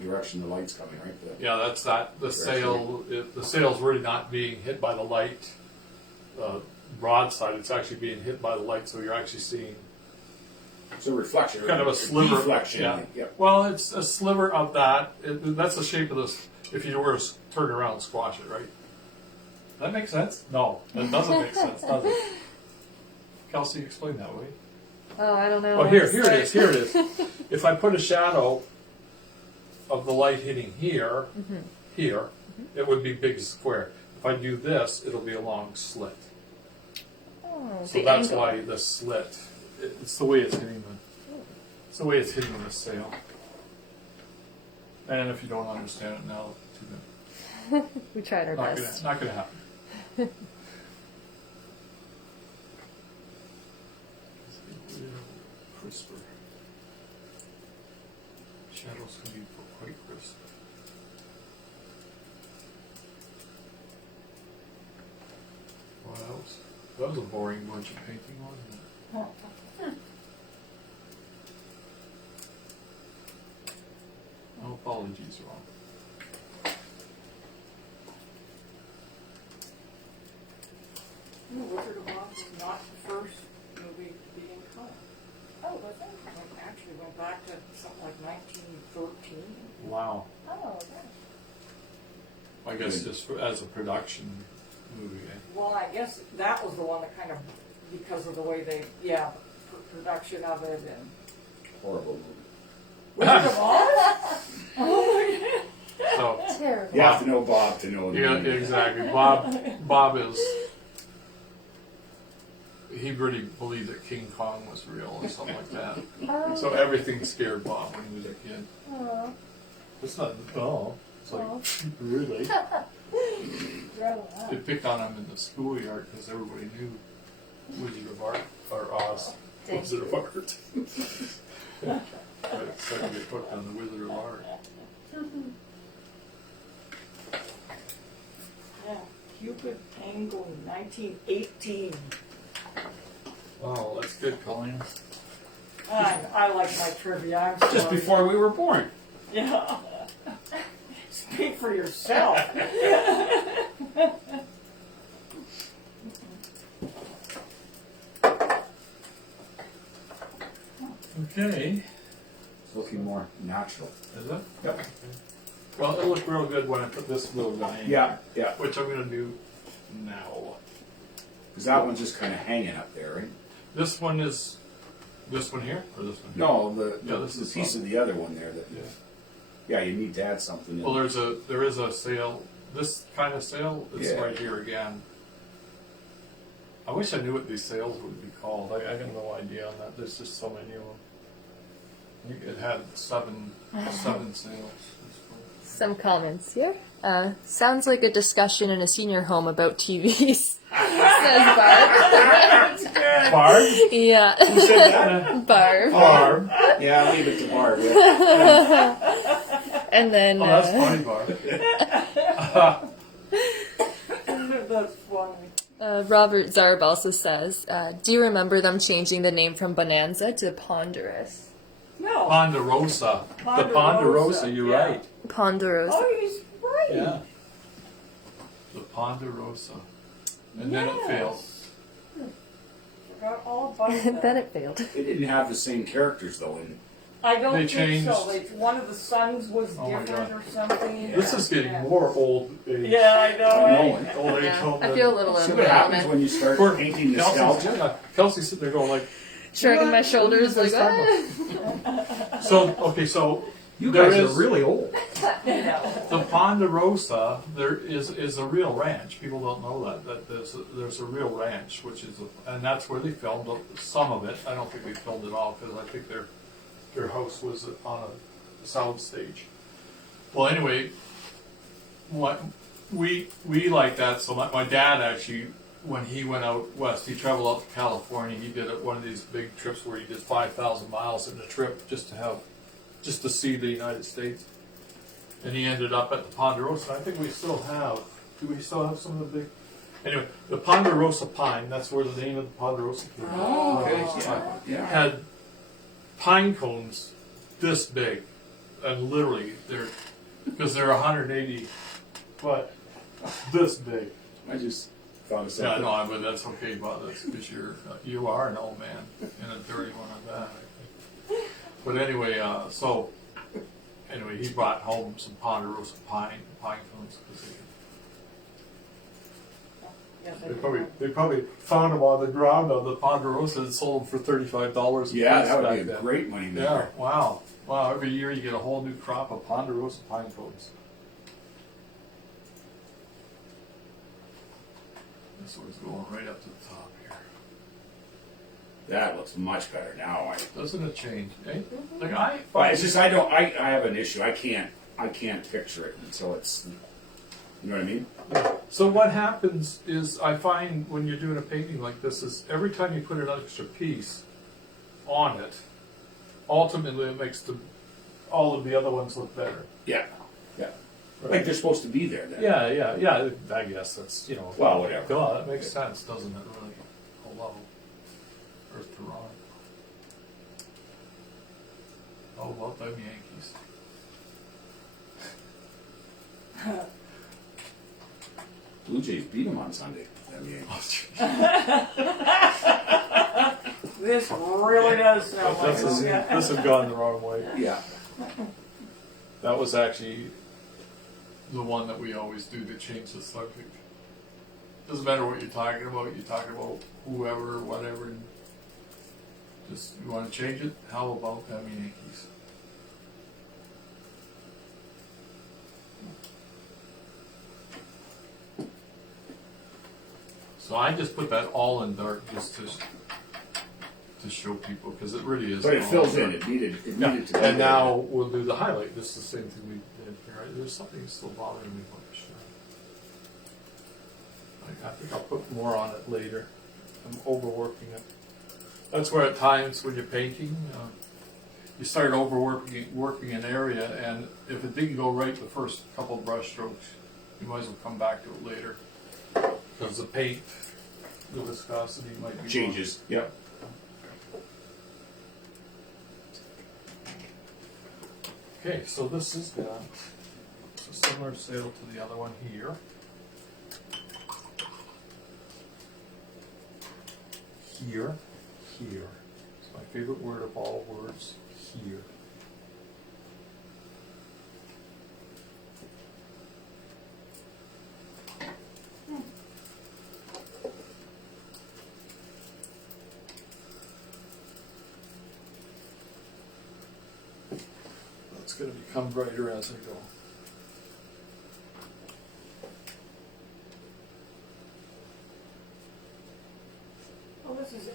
direction the light's coming, right? Yeah, that's that. The sail. The sail's really not being hit by the light. Broadside, it's actually being hit by the light, so you're actually seeing It's a reflection. kind of a sliver. Deflection. Yeah. Yep. Well, it's a sliver of that. That's the shape of this. If you were to turn around and squash it, right? That makes sense? No, that doesn't make sense, does it? Kelsey, explain that way. Oh, I don't know. Oh, here it is. Here it is. If I put a shadow of the light hitting here, here, it would be big square. If I do this, it'll be a long slit. Oh, So the that's angle. why the slit. It's the way it's hitting it's the way it's hitting the sail. And if you don't understand it now, too bad. We tried our Not best. gonna happen. It's a little crisper. Shadows can be quite crisp. Wow, that was a boring bunch of painting, wasn't it? No apologies, Ron. Wizard of Oz was not the first movie to be in color. Oh, was it? It actually went back to something like 1913. Wow. Oh, yeah. I guess just as a production movie. Eh? Well, I guess that was the one that kind of, because of the way they, production of it and. Horrible movie. Wizard of Oz? Oh So Terrible. You have to know Bob to know the yeah, movie. exactly. Bob is. He really believed that King Kong was real or something like that. Oh, So everything scared Bob when he was a kid. oh. It's not. Oh, it's like Oh. really. Grow up. They picked on him in the schoolyard because everybody knew Wizard of Art or Oz. Dang. Wizard of Art. But starting to get hooked on the Wizard of Art. yeah. Cupid Penguin, 1918. Oh, that's good, Colleen. I like my trivia. I'm sorry. Just before we were born. Yeah. Speak for yourself. Okay. It's looking more natural. Is it? Yep. Well, it'll look real good when I put this little guy in. Yeah, yeah. Which I'm going to do now. Because that one's just kind of hanging up there, right? This one is this one here or this one here? No, Yeah, this the is piece fun. of the other one there. That Yeah. yeah, you need to add something. Well, in. there is a sail. This kind of sail. It's Yeah. right here again. I wish I knew what these sails would be called. I got no idea on that. There's just so many of them. It had seven sails. Some comments here. Sounds like a discussion in a senior home about TVs. Says Barb. Barb? Yeah. Who said that? Barb. Barb. Yeah, leave it to Barb. Yeah. And then. Oh, that's funny, Barb. That's funny. Robert Zarb also says, do you remember them changing the name from Bonanza to Ponderous? No. Ponderosa. The Ponderosa, Ponderosa, you're yeah. right. Ponderosa. Oh, he's right. Yeah. The Ponderosa. And then it failed. Forgot all about then that. it failed. They didn't have the same characters though. In I don't They think changed. so. One of the sons was Oh my different God. or something. This is getting Yeah. more old age. Yeah, I know. no, Old age Yeah, home. I feel a little see what happens when you start Poor painting Kelsey's, nostalgia. Kelsey's sitting there going like, shrugging my "What? shoulders What are like, you guys ah. talking about?" So, okay, so You there guys is- are really old. the Ponderosa, there is a real ranch. People don't know that there's a real ranch, which is, and that's where they filmed some of it. I don't think they filmed it all because I think their house was on a sound stage. Well, anyway, what we like that. So my dad actually, when he went out west, he traveled out to California. He did one of these big trips where he did 5,000 miles in a trip just to see the United States. And he ended up at the Ponderosa. I think we still have. Do we still have some of the big? Anyway, the Ponderosa pine. That's where the name of the Ponderosa came from. Oh. Okay, yeah. Had pine cones this big, and literally because they're 180 foot, this big. I just thought of Yeah, something. no, but that's okay, but that's because you are an old man and a dirty one at that. I think. But anyway, he brought home some Ponderosa pine cones because Yes, I they probably found them on the ground on the Ponderosa and sold them for $35 a Yeah, piece that would back be a then. great money Yeah, maker. wow. Every year you get a whole new crop of Ponderosa pine cones. This one's going right up to the top here. That looks much better now. Doesn't it change? Eh? Like Well, it's just I have an issue. I can't picture it until it's. You know what I mean? So what happens is I find when you're doing a painting like this is every time you put an extra piece on it, ultimately it makes all of the other ones look better. Yeah, yeah. Like they're supposed to be there then. Yeah. I guess that's Well, whatever. Duh, that makes sense, doesn't it? Really. Hello, Earth to Ron. Oh, well, them Yankees. Blue Jays beat them on Sunday. I mean, Oh, geez. This really does sound like This has gone the wrong way. yeah. That was actually the one that we always do to change the subject. Doesn't matter what you're talking about whoever, whatever. And just, you want to change it? How about them Yankees? So I just put that all in dark just to show people because it really is. But it all fills dark. in. It needed to be And there. now we'll do the highlight. This is the same thing we did here. There's something still bothering me about the shirt. I think I'll put more on it later. I'm overworking it. That's where at times when you're painting, you start working an area, and if it didn't go right the first couple brush strokes, you might as well come back to it later. Because the paint, the viscosity might be Changes. Yep. Okay, so this is done. It's a similar sail to the other one here. Here. It's my favorite word of all words, here. It's going to become brighter as I go. Well, this is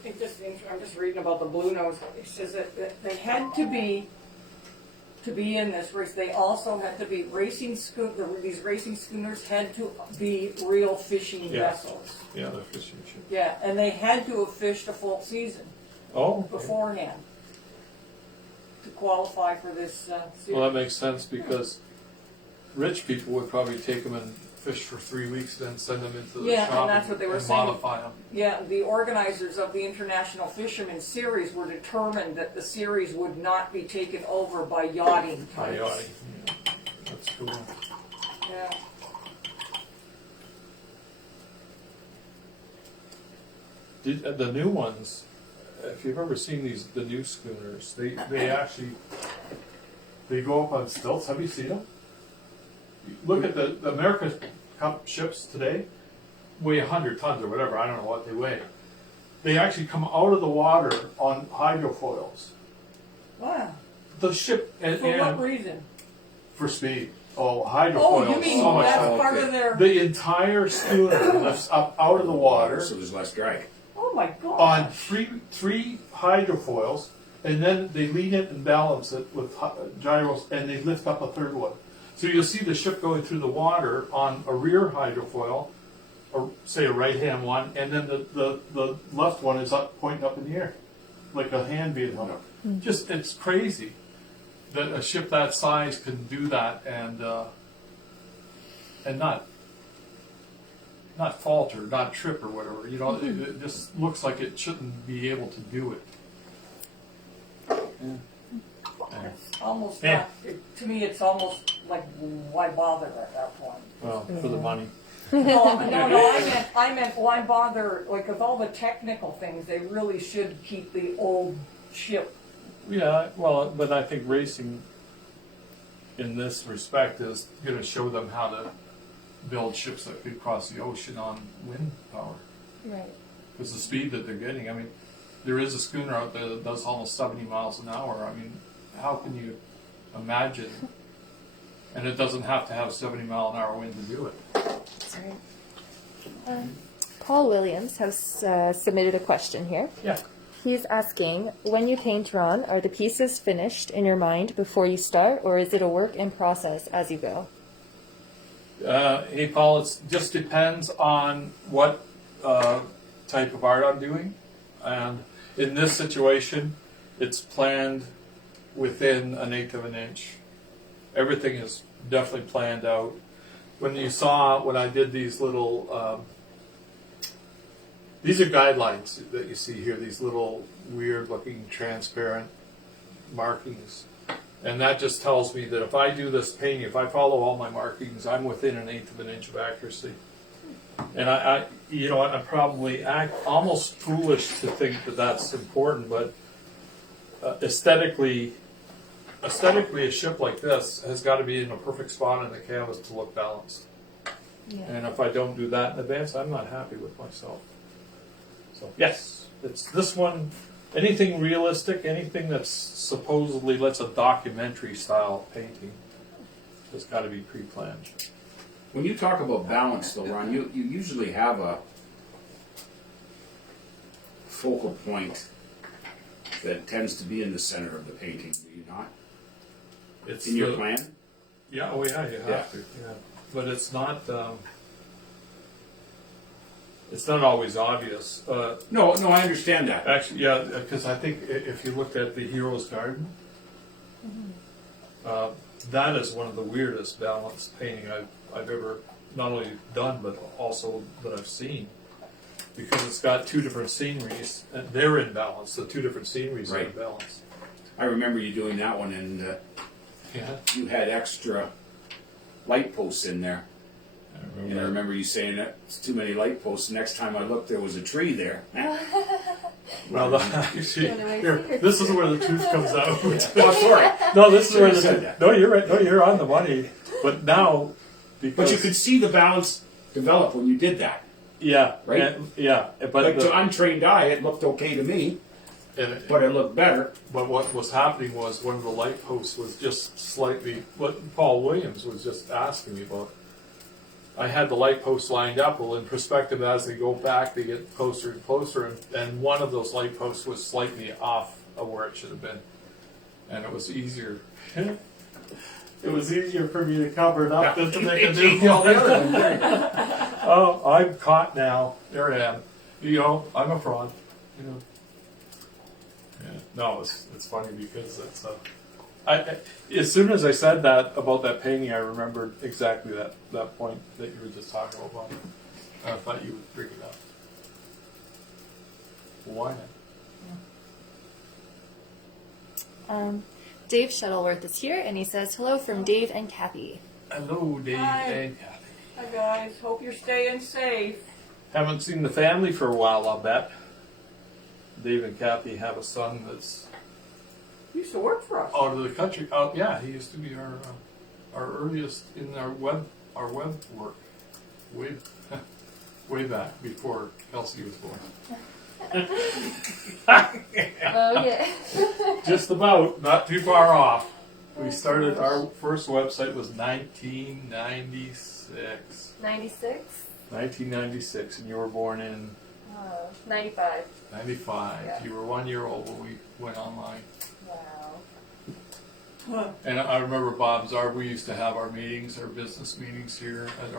I'm just reading about the BLUENOSE. It says that they had to be in this race. They also had to be these racing schooners had to be real fishing vessels. Yeah, the fishing ship. Yeah, and they had to have fished a full season Oh, okay. beforehand to qualify for this series. Well, that makes sense because rich people would probably take them and fish for 3 weeks, then send them into the Yeah, shop and that's what they were and saying. modify them. Yeah, the organizers of the International Fisherman Series were determined that the series would not be taken over by yachting types. Yeah, that's cool. Yeah. Yeah. The new ones, if you've ever seen the new schooners, they actually, they go up on stilts. Have you seen them? Look at the America's Cup ships today, weigh 100 tons or whatever, I don't know what they weigh. They actually come out of the water on hydrofoils. Wow. The ship, and For what reason? for speed. Oh, hydrofoils, Oh, you mean so much that's fun. part of their... The entire schooner lifts up out of the water So there's less drag. Oh my God. on three hydrofoils, and then they lean it and balance it with gyros, and they lift up a third one. So you'll see the ship going through the water on a rear hydrofoil, or say a right-hand one, and then the left one is up, pointing up in the air, like a hand being held up. Just, it's crazy that a ship that size can do that and not falter, not trip or whatever. You know, it just looks like it shouldn't be able to do it. Yeah. It's almost Yeah. not, to me, it's almost like, why bother at that point? Well, for the money. No, I meant why bother, like with all the technical things, they really should keep the old ship. Yeah, well, but I think racing in this respect is going to show them how to build ships that could cross the ocean on wind power. Right. Because the speed that they're getting, I mean, there is a schooner out there that does almost 70 miles an hour. I mean, how can you imagine? And it doesn't have to have 70-mile-an-hour wind to do it. That's right. Paul Williams has submitted a question here. Yeah. He's asking, when you paint, Ron, are the pieces finished in your mind before you start, or is it a work in process as you go? Hey, Paul, it just depends on what type of art I'm doing. And in this situation, it's planned within 1/8 of an inch. Everything is definitely planned out. When I did these little, these are guidelines that you see here, these little weird looking transparent markings. And that just tells me that if I do this painting, if I follow all my markings, I'm within 1/8 of an inch of accuracy. And I you know, I'm probably almost foolish to think that that's important, but aesthetically, a ship like this has got to be in a perfect spot on the canvas to look balanced. Yeah. And if I don't do that in advance, I'm not happy with myself. So yes, it's this one. Anything realistic, anything that's supposedly, let's a documentary style painting, has got to be pre-planned. When you talk about balance, though, Ron, you usually have a focal point that tends to be in the center of the painting, do you not? It's In your plan? Yeah, oh yeah, you have Yeah. to. Yeah, but it's not always obvious. No, I understand that. Actually, yeah, because I think if you looked at the Hero's Garden, that is one of the weirdest balanced painting I've ever not only done but also that I've seen, because it's got two different sceneries and they're in balance. The two different sceneries are in Right. balance. I remember you doing that one, and Yeah, you had extra light posts in there. I And I remember. remember you saying that it's too many light posts. Next time I looked, there was a tree there. Well, actually, One of my here, secrets. this is where the truth comes out. Oh, sorry. No, this is Should've where said the that. no, you're right. No, you're on the money. But now, because But you could see the balance develop when you did that. yeah, Right? yeah. But Like to untrained eye, it looked okay to me, but it looked better. But what was happening was one of the light posts was just slightly, what Paul Williams was just asking me about. I had the light posts lined up. Well, in perspective, as they go back, they get closer and closer, and one of those light posts was slightly off of where it should have been. And it was easier. It was easier for me to cover it up than to make a new one. Oh, I'm caught now. There I am. You know, I'm a fraud. You know. Yeah. No, it's funny because it's as soon as I said that about that painting, I remembered exactly that point that you were just talking about. I thought you would bring it up. Why not? Dave Shuttleworth is here, and he says, hello from Dave and Kathy. Hello, Dave Hi. and Kathy. Hi guys, hope you're staying safe. Haven't seen the family for a while, I'll bet. Dave and Kathy have a son that's You used to work for us. out of the country. Oh, yeah, he used to be our earliest in our web work, way way back before Kelsey was born. Oh yeah. Just about, not too far off. We started, our first website was 1996. 96? 1996, and you were born in 95. 95. Yeah. You were 1 year old when we went online. Wow. Huh. And I remember Bob's, we used to have our meetings, our business meetings here at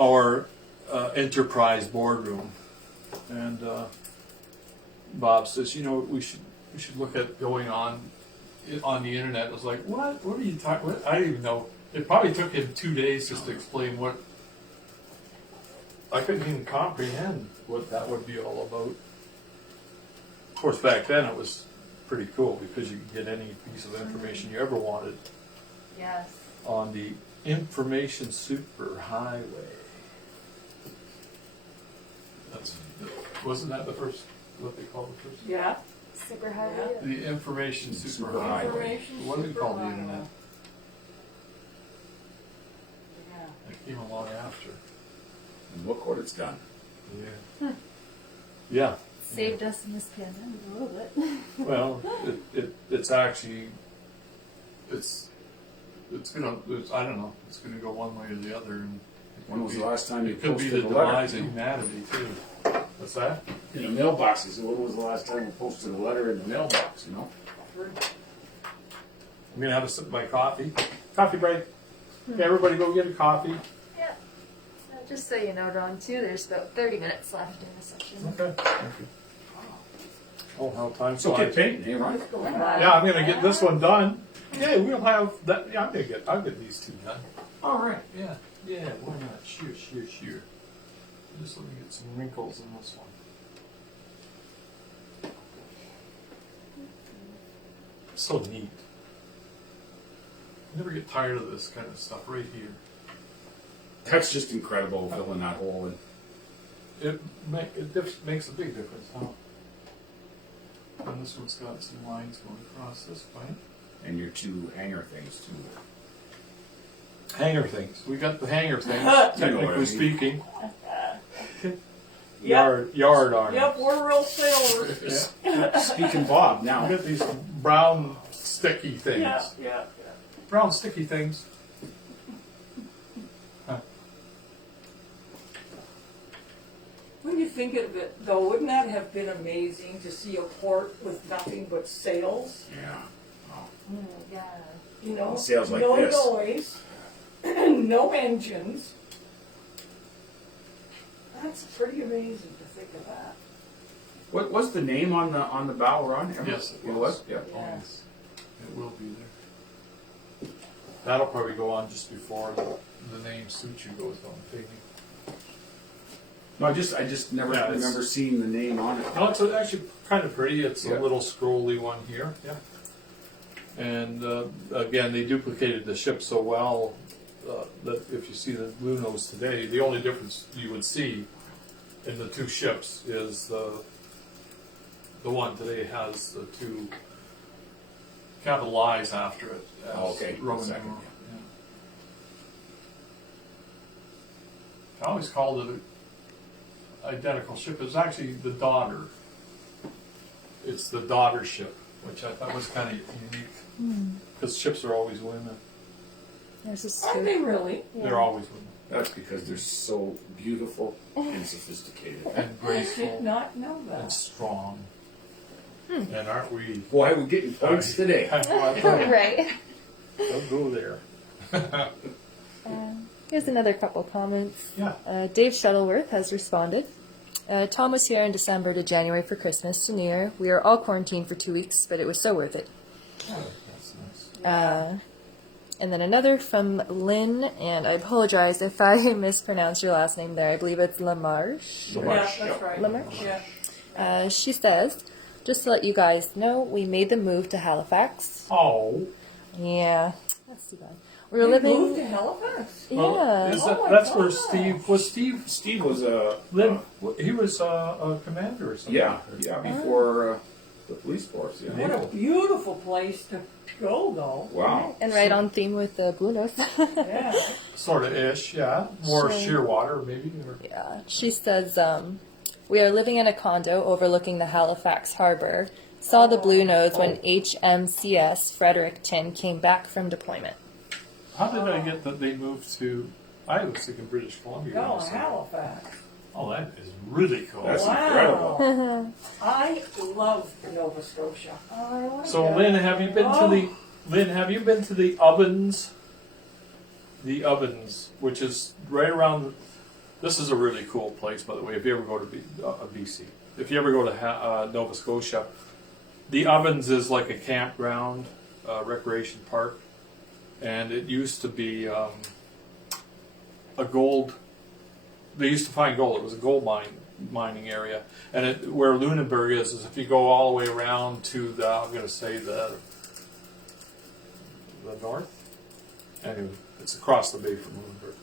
our enterprise boardroom. And Bob says, you know, we should look at going on the internet. I was like, what? What are you talking? What? I didn't even know. It probably took him 2 days just to explain what. I couldn't even comprehend what that would be all about. Of course, back then it was pretty cool because you could get any piece of information you ever wanted Yes. on the information superhighway. Wasn't that the first, what they called the first? Yeah. Super highway. The information superhighway. Information What do we call the superhighway. internet? Yeah. That came along after. And look what it's done. Yeah. Yeah. Saved us in this pandemic a little bit. Well, it's actually, I don't know, it's gonna go one way or the other. And it When could was be- the last time you It could be the posted a letter? demise of humanity too. What's that? In the mailbox, he said, when was the last time you posted a letter in the mailbox, you know? I'm gonna have a sip of my coffee. Coffee break. Okay, everybody go get a coffee. Yeah. Just so you know, Ron, too, there's about 30 minutes left in the session. Okay. Thank you. Oh, how time It's okay flies. painting, hey, Ron? Yeah, I'm gonna get this one done. Yeah, we'll have that. Yeah, I'll get these two done. All right. Yeah, why not? Sure. Just let me get some wrinkles in this one. So neat. Never get tired of this kind of stuff right here. That's just incredible, filling that hole in. It makes a big difference, huh? And this one's got some lines going across this way. And your two hanger things, too. Hanger things. We got the hanger things, You know what I technically mean. speaking. Yep. Yard arms. Yep, we're real sailors. Yeah. Speaking Bob, We now, got these brown sticky things. Yeah. Brown sticky things. Huh. When you think of it, though, wouldn't that have been amazing to see a port with nothing but sails? yeah. Oh. Yeah. You know, Sails like no this. noise, no engines. That's pretty amazing to think of that. What was the name on the bow, Ron? Yes, it was. Yeah. Oh, yes. It will be there. That'll probably go on just before the name Suchiu goes on the painting. No, I just never Yeah, it's- remember seeing the name on it. No, it's actually kind of pretty. It's Yeah. a little scrolly one here. Yeah. And again, they duplicated the ship so well that if you see the BLUENOSE today, the only difference you would see in the two ships is the one today has the two capital I's after it. As Oh, okay. Roman Second, numeral. Yeah. I always called it an identical ship. It was actually the daughter. It's the daughter ship, which I thought was kind of unique because ships are always women. There's a Are they really? They're always women That's because they're so beautiful and sophisticated. and I did graceful not know and that. strong. And aren't we? Boy, we're getting points today. Right. Don't go there. Here's another couple comments. Yeah. Dave Shuttleworth has responded. Tom was here in December to January for Christmas to New Year. We were all quarantined for 2 weeks, but it was so worth it. That's nice. And then another from Lynn, and I apologize if I mispronounced your last name there. I believe it's Lamarche. Yeah, that's right. Lamarche? Yeah. She says, just to let you guys know, we made the move to Halifax. Oh, Yeah, that's too bad. We're They living. moved to Halifax? Yeah. Is Oh my that's where God. Steve was. Steve was a He was a commander or something. yeah before the police force. Yeah. What a beautiful place to go, though. Wow. And right on theme with the BLUENOSE. Yeah. Sort of ish, yeah. More Sure. sheer water, maybe. Or, Yeah, she says, we are living in a condo overlooking the Halifax harbor. Saw the BLUENOSE when HMCS Fredericton came back from deployment. how did I get that they moved to? I was thinking British Columbia. No, or something. Halifax. Oh, that is really cool. That's Wow. incredible. I love Nova Scotia. I like So, it. Lynn, have you been to the Lynn? Have you been to the ovens? The ovens, which is right around. This is a really cool place, by the way. If you ever go to BC, if you ever go to Nova Scotia, the ovens is like a campground, recreation park, and it used to be a gold. They used to find gold. It was a gold mining area, and where Lunenburg is if you go all the way around to the I'm going to say the north. Anyway, it's across the bay from Lunenburg.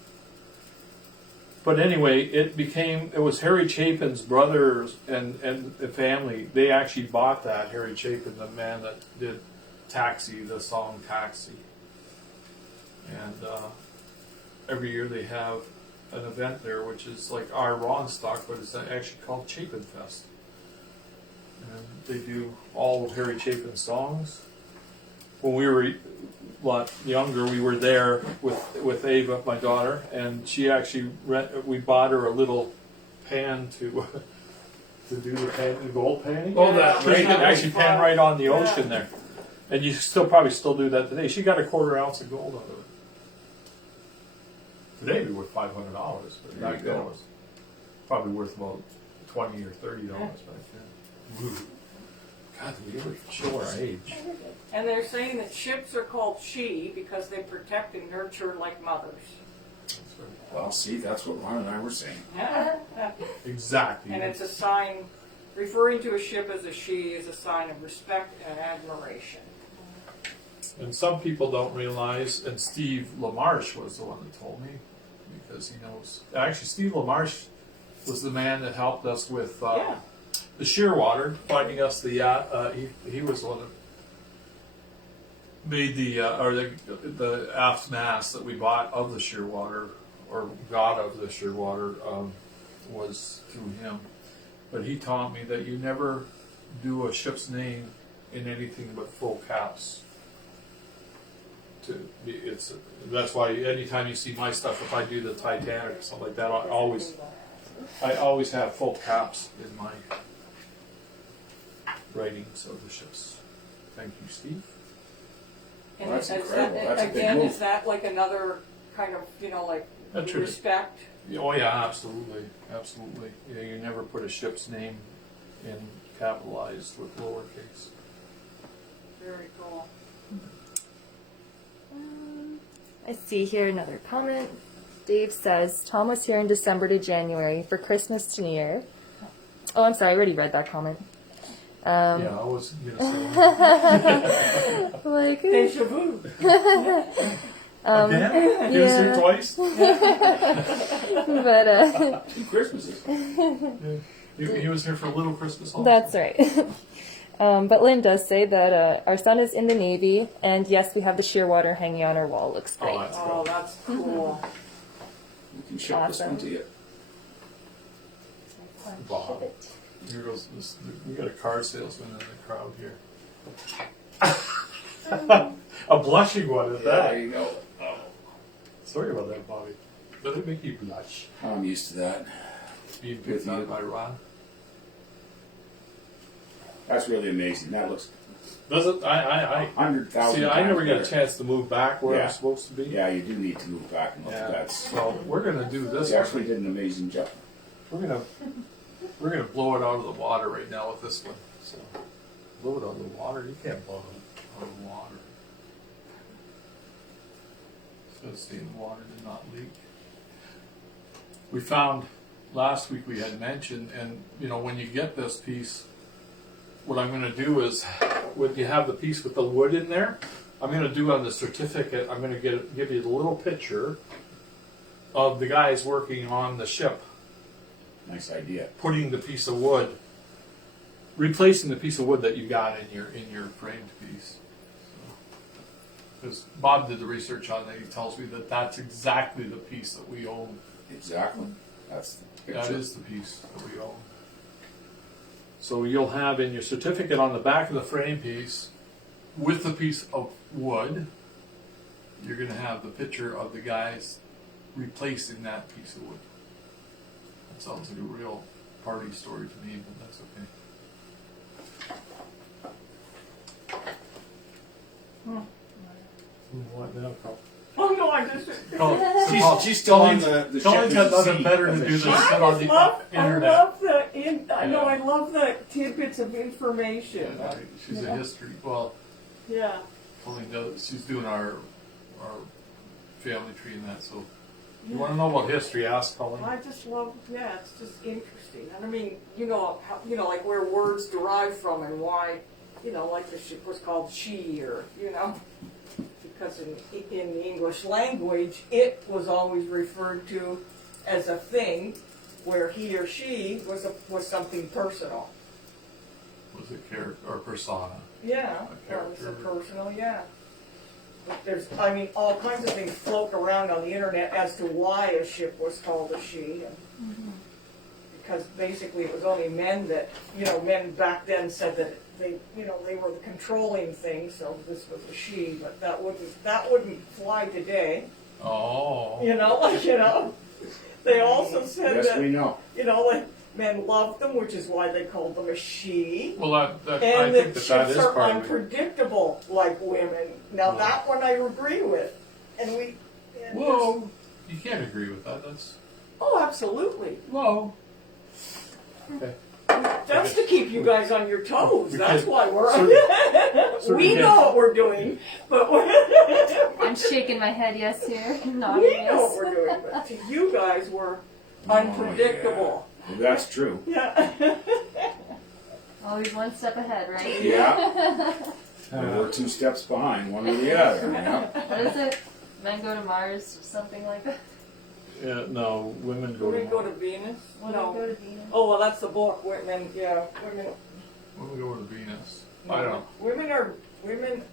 But anyway, it was Harry Chapin's brothers and family. They actually bought that. Harry Chapin, the man that did Taxi, the song Taxi. And every year they have an event there, which is like our Ronstock, but it's actually called Chapin Fest. And they do all of Harry Chapin's songs. When we were a lot younger, we were there with Ava, my daughter, and she actually we bought her a little pan to do the gold panning. Oh, that So she right. could actually pan right on the ocean there, and you probably still do that today. She got a quarter ounce of gold out of it. Today we worth $500, but There back you then go. it was probably worth about $20 or $30 back then. Ooh. God, did we ever show our age? And they're saying that ships are called she because they protect and nurture like mothers. That's right. Well, see, that's what Ron and I were saying. Exactly. And it's a sign, referring to a ship as a she is a sign of respect and admiration. And some people don't realize, and Steve LaMarche was the one that told me, because he knows. Actually, Steve LaMarche was the man that helped us with Yeah. the Shearwater, finding us the yacht. He was the one that made the aft mast that we bought of the Shearwater, or got of the Shearwater, was through him. But he taught me that you never do a ship's name in anything but full caps. That's why anytime you see my stuff, if I do the Titanic or something like that, I always have full caps in my writings of the ships. Thank you, Steve. And Well, that's is incredible. that, That's a big again, move. is that like another kind of, like That's true. respect? Oh yeah, absolutely, absolutely. Yeah, you never put a ship's name in capitalized with lowercase. Very cool. I see here another comment. Dave says, Tom was here in December to January for Christmas to New Year. Oh, I'm sorry, I already read that comment. Yeah, I was gonna say Like, Deja vu. again. He was here yeah. twice. but 2 Christmases. He was here for a little Christmas. Also. that's right. But Lynn does say that our son is in the Navy, and yes, we have the Shearwater hanging on our wall. Looks great. Oh, that's Oh, good. that's cool. We can ship this one to you. Bob. Here goes this. We got a car salesman in the crowd here. A blushing one at that. There you go. Oh, Sorry about that, Bobby. Does it make you blush? I'm used to that. Being picked on by Ron. That's really amazing. That looks Does it? I 100,000. see. I never times got a better. chance to move back where Yeah. I'm supposed to be. Yeah, you do need to move back and look Yeah. at that. So we're gonna do this. You actually did an amazing job. We're gonna blow it out of the water right now with this one. So blow it out of the water. You can't blow it out of the water. It's gotta stay in the water and not leak. We found last week we had mentioned, and when you get this piece, what I'm gonna do is, when you have the piece with the wood in there, I'm going to do on the certificate, I'm going to give you a little picture of the guys working on the ship, Nice idea. putting the piece of wood, replacing the piece of wood that you got in your framed piece. Because Bob did the research on it, he tells me that that's exactly the piece that we own. Exactly. That's the That picture. is the piece that we own. So you'll have in your certificate on the back of the frame piece, with the piece of wood, you're going to have the picture of the guys replacing that piece of wood. That sounds like a real party story to me, but that's okay. What now, Carl? Oh no, I just. She's still on the Colin's got ship nothing seat better of to the do than ship. sit on the I internet. love I love the tidbits of information. Yeah, she's a history. Well, Yeah. Colleen does. She's doing our family tree and that. So, you want to know about history? Ask Colleen. I just love, it's just interesting. And I mean, like where words derive from and why, like the ship was called she, or, because in the English language, it was always referred to as a thing, where he or she was something personal. Was it character or persona? Yeah, A or it's a character. personal, yeah. But there's, all kinds of things float around on the internet as to why a ship was called a she. And because basically it was only men that, men back then said that they were the controlling thing, so this was a she, but that wouldn't fly today. Oh. They also said Yes, we that, know. like men loved them, which is why they called them a she. Well, I And think that that ships is are part of it. unpredictable like women. Now that one I agree with. And Whoa, you can't agree with that. That's oh, absolutely. whoa. Okay. That's to keep you guys on your toes. That's why we're So we know what we're doing, but I'm shaking my head yes here, we nodding know what yes. we're doing. But to you guys, we're unpredictable. Well, that's true. Yeah. Always one step ahead, right? Yeah. We're 2 steps behind, one or the other. Yeah. What is it? Men go to Mars or something like that? Yeah, no, women go Women to go to Venus. Women No. go to Venus. Oh well, that's the book. Women. women go to Venus. I don't know. Women are. Wait a minute.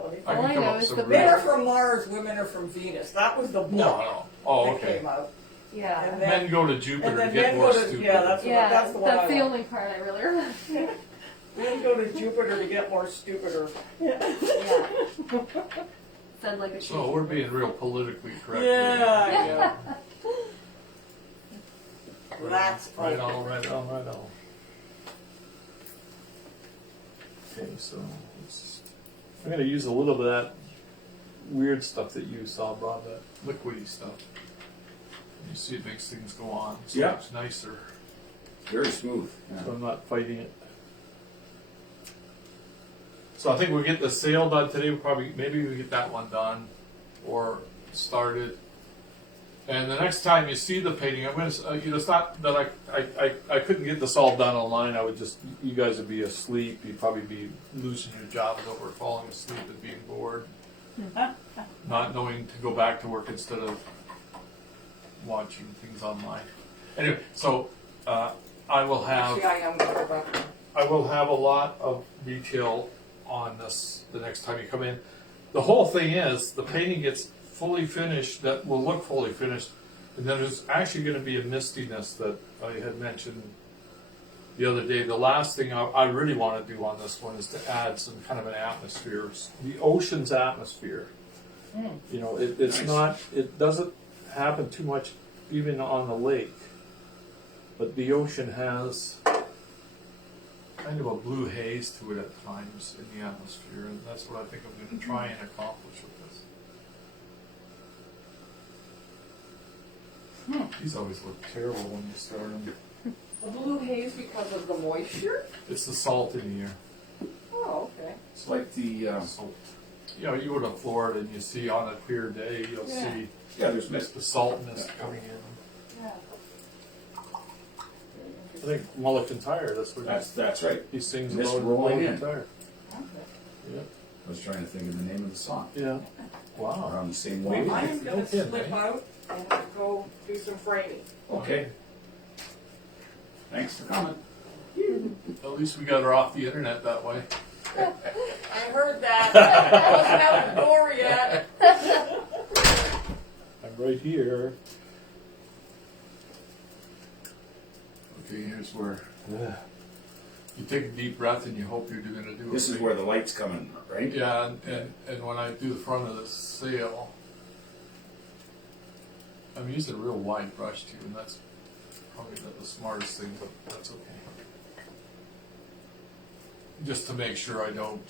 Let me. I All can I come know up is with the some Men are reasons. from Mars. Women are from Venus. That was the book No. Oh, that okay. came out. Yeah. And then, Men go to Jupiter and then to get men more go to stupid. that's Yeah, the one. that's I the like. only part I really remember. Men go to Jupiter to get more stupider. Yeah. Said like a So we're being real politically correct. Yeah. That's Right funny. on, right on, right on. Okay, so I'm going to use a little bit of that weird stuff that you saw, Bob, that liquidy stuff. You see it makes things go on so Yeah. much nicer. Very smooth. Yeah. So I'm not fighting it. So I think we'll get the sail done today. Maybe we get that one done or started. And the next time you see the painting, I'm going to, it's not that I couldn't get this all done online. I would just, you guys would be asleep. You'd probably be losing your jobs over falling asleep and being bored. Not knowing to go back to work instead of watching things online. Anyway, so I will have. Actually, I am going to go back. I will have a lot of detail on this the next time you come in. The whole thing is, the painting gets fully finished, that will look fully finished, and then there's actually going to be a mistiness that I had mentioned the other day. The last thing I really want to do on this one is to add some kind of an atmosphere, the ocean's atmosphere. You know, it's Nice. not, it doesn't happen too much even on the lake, but the ocean has kind of a blue haze to it at times in the atmosphere, and that's what I think I'm going to try and accomplish with this. These always look terrible when you start them. A blue haze because of the moisture? It's the salt in the air. Oh, okay. It's like the Salt. You know, you go to Florida and you see on a clear day, you'll Yeah. see there's mist, the salt mist coming in. Yeah. I think Mulligan Tire, that's what that's right. he sings Mist about in rolling Mulligan in. Tire. Okay. Yeah. I was trying to think of the name of the song. Yeah. We're Wow. on the same Well, wave. I'm gonna kidding, slip eh? out and go do some framing. Okay. Thanks for coming. At least we got her off the internet that way. I heard that. I wasn't out the door yet. I'm right here. Okay, here's where you take a deep breath and you hope you're going to do it. This is right. where the light's coming, right? Yeah, and when I do the front of the sail, I'm using a real wide brush too, and that's probably not the smartest thing, but that's okay. Just to make sure I don't.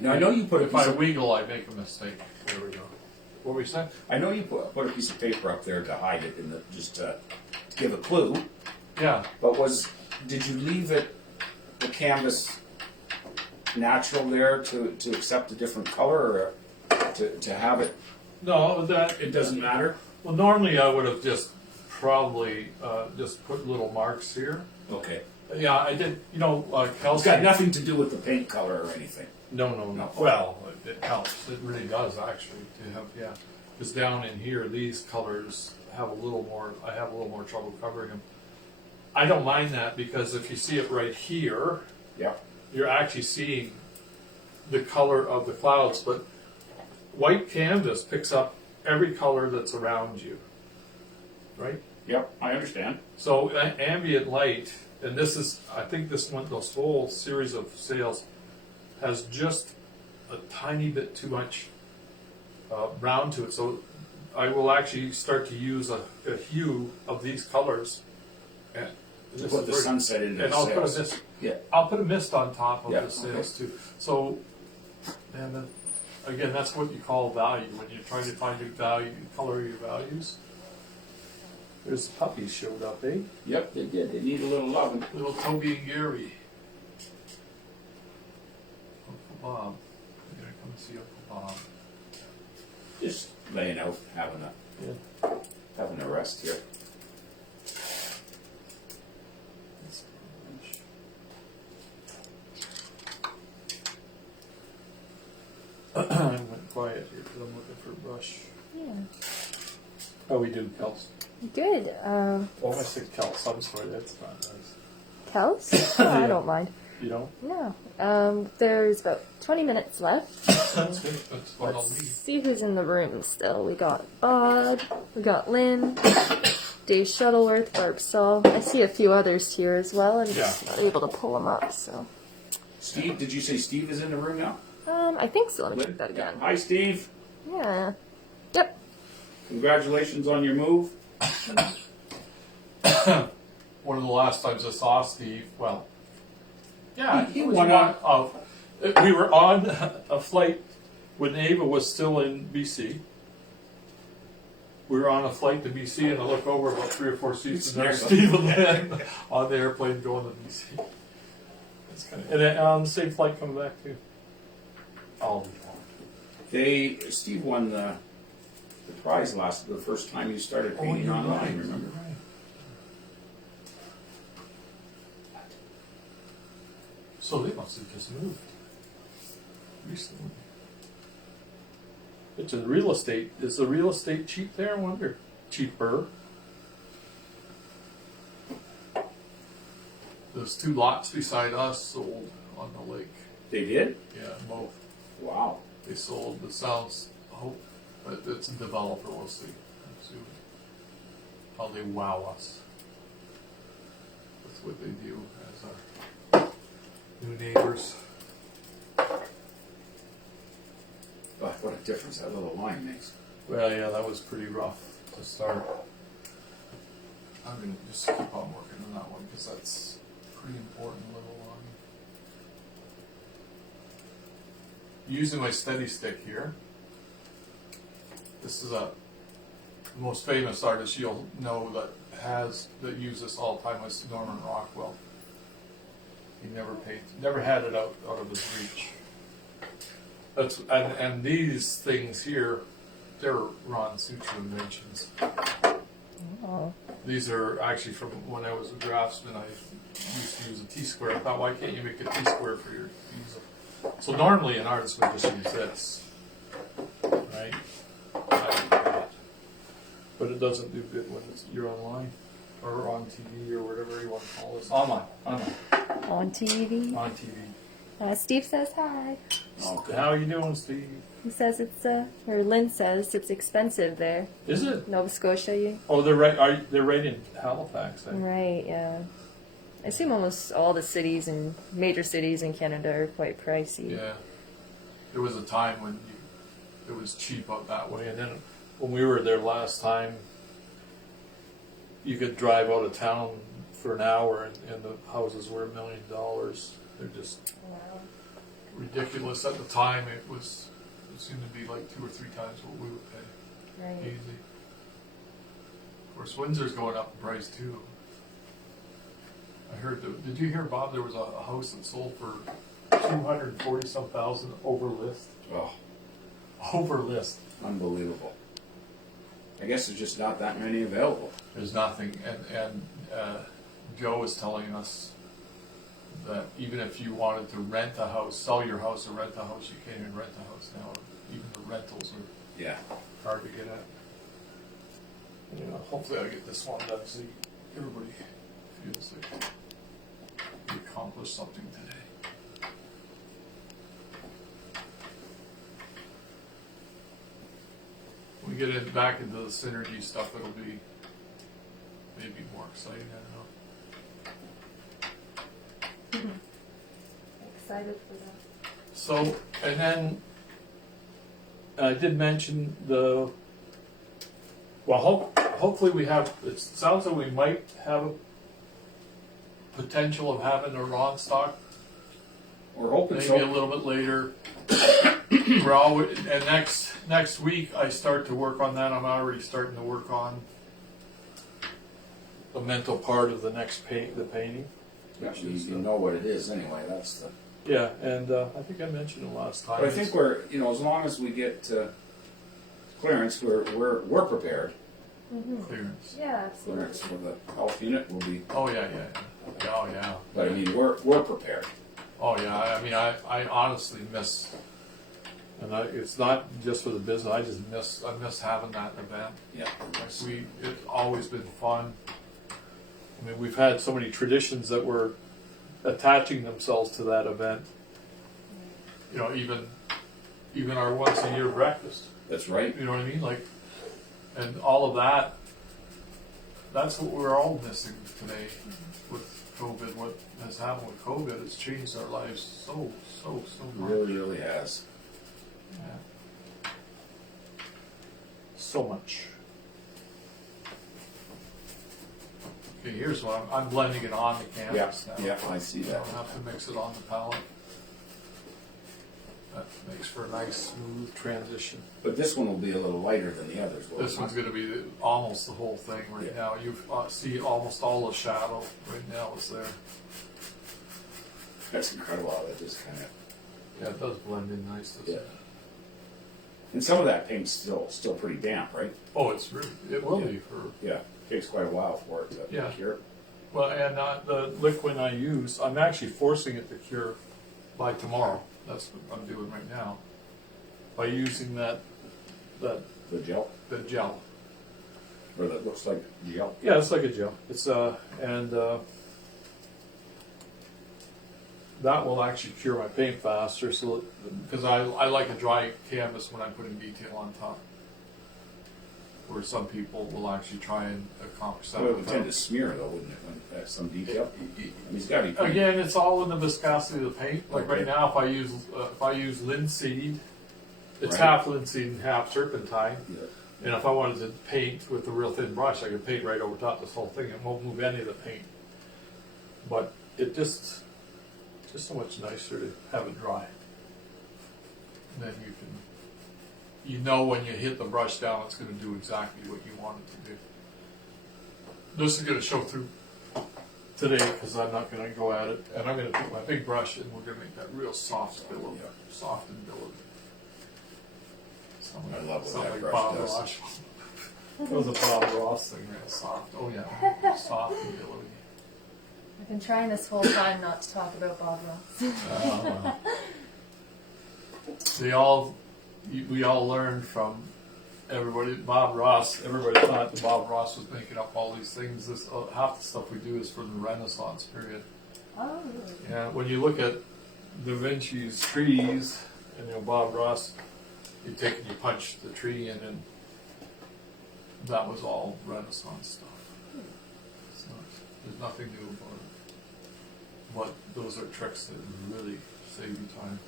Now I know you put a If piece I of, wiggle, I make a mistake. There we go. What were we saying? I know you put a piece of paper up there to hide it in the just to give a clue. Yeah. But did you leave it the canvas natural there to accept a different color, or to have it? No, that It doesn't matter. Well, normally I would have just probably just put little marks here. Okay. Yeah, I did. You know, It's Kelsey. got nothing to do with the paint color or anything. No. No. Well, it helps. It really does actually to have. Yeah, because down in here, these colors have a little more. I have a little more trouble covering them. I don't mind that because if you see it right here, Yeah. you're actually seeing the color of the clouds. But white canvas picks up every color that's around you, right? Yep. I understand. So ambient light, and this is, I think this whole series of sails has just a tiny bit too much brown to it. So I will actually start to use a hue of these colors. And To this put is the very- sunset into and the I'll put a sails. mist. Yeah. I'll put a mist on top of Yeah, the sails too. So, and then, again, that's what you call value when you're trying to find your value, color your values. There's puppies showed up, eh? Yep. They did. They need a little loving. Little Toby and Gary. Uncle Bob. I'm gonna come see Uncle Bob. Just laying out, having a rest here. I went quiet here because I'm looking for a brush. Yeah. Oh, we do, Kels. Good. Oh, I said Kels. I'm sorry, that's not nice. Cows? Oh, I don't mind. You don't? No. There's about 20 minutes left. That's good. That's what I'll Let's need. see who's in the room still. We got Bud, we got Lynn, Dave Shuttleworth, Barb Saul. I see a few others here as well. I'm just not able to pull them up, so. Steve, did you say Steve is in the room now? I think so. Let me check that again. Hi, Steve. Yeah. Yep. Congratulations on your move. One of the last times I saw Steve, well, yeah, He it was went on- we were on a flight when Ava was still in BC. We were on a flight to BC, and I look over about 3 or 4 seats, and there's Steve and Lynn on the airplane going to BC. It's kind of, and then on the same flight coming back too. Oh, Steve won the prize the first time you started painting online. Remember? So they must have just moved recently. It's in real estate. Is the real estate cheap there? I wonder. Cheaper. Those 2 lots beside us sold on the lake. They did? Yeah, both. Wow. They sold. It sounds. Hope, but it's a developer. We'll see. We'll see how they wow us. That's what they do as our new neighbors. God, what a difference that little line makes. Well, yeah, that was pretty rough to start. I'm gonna just keep on working on that one because that's a pretty important little line. Using my steady stick here. This is the most famous artist you'll know that uses this all the time is Norman Rockwell. He never had it out of his reach. That's and these things here, they're Ron Suchiu inventions. Oh. These are actually from when I was a draftsman. I used to use a T-square. I thought, why can't you make a T-square for your use So normally an artist would just use this, right? But it doesn't do good when you're online or on TV or whatever you want to call this. Online. On TV. On TV. Steve says hi. Okay. How are you doing, Steve? He says or Lynn says it's expensive there. Is it? Nova Scotia, you? Oh, they're right in Halifax. Right, yeah. I assume almost all the cities and major cities in Canada are quite pricey. Yeah. There was a time when it was cheap up that way, and then when we were there last time, you could drive out of town for an hour, and the houses were $1 million. They're just Wow. ridiculous. At the time, it seemed to be like 2 or 3 times what we would pay. Right. Easy. Of course, Windsor's going up in price too. I heard. Did you hear, Bob? There was a house that sold for 240-some thousand over list. Oh, Over list. unbelievable. I guess there's just not that many available. There's nothing, and Joe was telling us that even if you wanted to rent a house, sell your house or rent a house, you can't even rent a house now. Even the rentals are Yeah. hard to get at. You know, hopefully I'll get this one done so everybody feels like we accomplished something today. When we get back into the synergy stuff, it'll be maybe more exciting, I don't know. Excited for that. So, and then I did mention hopefully we have, it sounds like we might have a potential of having a Ron stock We're hoping maybe so. a little bit later. We're always, and next week I start to work on that. I'm already starting to work on the mental part of the next the painting. Yeah, you know what it is anyway. That's the. Yeah, and I think I mentioned it last time. But I think we're, as long as we get clearance, we're prepared. clearance. Yeah, absolutely. Clearance for the health unit will be. Oh yeah. Oh yeah. But I mean, we're prepared. Oh yeah, I mean, I honestly miss, and it's not just for the business. I miss having that event. Yeah. Like it's always been fun. I mean, we've had so many traditions that were attaching themselves to that event. You know, even our once a year breakfast. That's right. You know what I mean? Like, and all of that. That's what we're all missing today with COVID. What has happened with COVID has changed our lives so much. Really has. Yeah. So much. Okay, here's what I'm blending it on the canvas now. Yeah, I see I that. don't have to mix it on the palette. That makes for a nice smooth transition. But this one will be a little lighter than the others. will it This not? one's going to be almost the whole thing right Yeah. now. You see almost all the shadow right now is there. That's incredible how that just kind of. Yeah, it does blend in nice, doesn't Yeah. it? And some of that paint's still pretty damp, right? Oh, it will be for. Yeah. Takes quite a while for it to Yeah. cure. Well, and the liquid I use, I'm actually forcing it to cure by tomorrow. That's what I'm doing right now. By using the The gel, gel. or that looks like gel. Yeah, it's like a gel. It's and that will actually cure my paint faster. So because I like a dry canvas when I'm putting detail on top. Where some people will actually try and accomplish that. Well, it would without- tend to smear though, wouldn't it? When that's some detail. I mean, it's got to be. Pretty, Again, it's all in the viscosity of the paint. Like right Okay. now, if I use linseed, it's Right. half linseed and half turpentine. Yeah. And if I wanted to paint with a real thin brush, I could paint right over top this whole thing. It won't move any of the paint. But it just so much nicer to have it dry. And then you know when you hit the brush down, it's going to do exactly what you want it to do. This is going to show through today because I'm not going to go at it. And I'm going to take my big brush and we're going to make that real soft billowy, Yeah. soft and billowy. I love what Sound that like brush Bob does. Ross. That was a Bob Ross thing, real soft. Oh yeah, soft and billowy. I've been trying this whole time not to talk about Bob Ross. Oh, well. we all learned from everybody. Bob Ross. Everybody thought that Bob Ross was making up all these things. This half the stuff we do is from the Renaissance period. Oh, really? Yeah, when you look at Da Vinci's trees, and Bob Ross, you take and you punch the tree in, and that was all Renaissance stuff. So there's nothing new about it. But those are tricks that really save you time.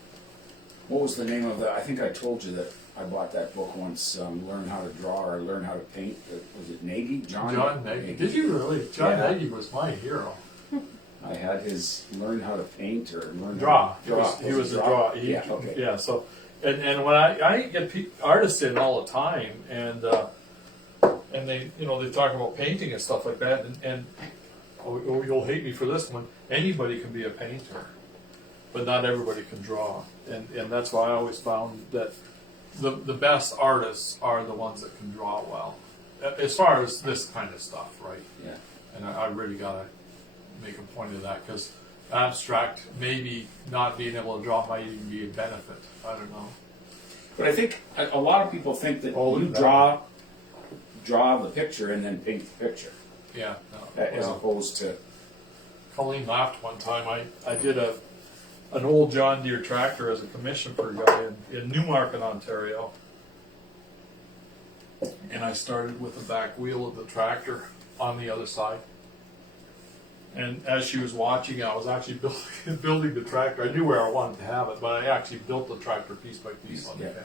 What was the name of the? I think I told you that I bought that book once. Learn how to draw or learn how to paint. Was it Nagy? John Nagy. Did you really? John Nagy was my hero. I had his learn how to paint or learn Draw. How to draw. He was a draw. Yeah. Okay. Yeah. So, and when I get artists in all the time, and they they talk about painting and stuff like that, and you'll hate me for this one. Anybody can be a painter, but not everybody can draw, and that's why I always found that the best artists are the ones that can draw well, as far as this kind of stuff, right? Yeah. And I really gotta make a point of that, because abstract, maybe not being able to draw might even be a benefit. I don't know. But I think a lot of people think that Oh, you that. draw the picture and then paint the picture, Yeah. No. as Well, opposed to. Colleen laughed one time. I did an old John Deere tractor as a commission for a guy in Newmarket, Ontario. And I started with the back wheel of the tractor on the other side. And as she was watching, I was actually building the tractor. I knew where I wanted to have it, but I actually built the tractor piece by piece on the Yeah. head.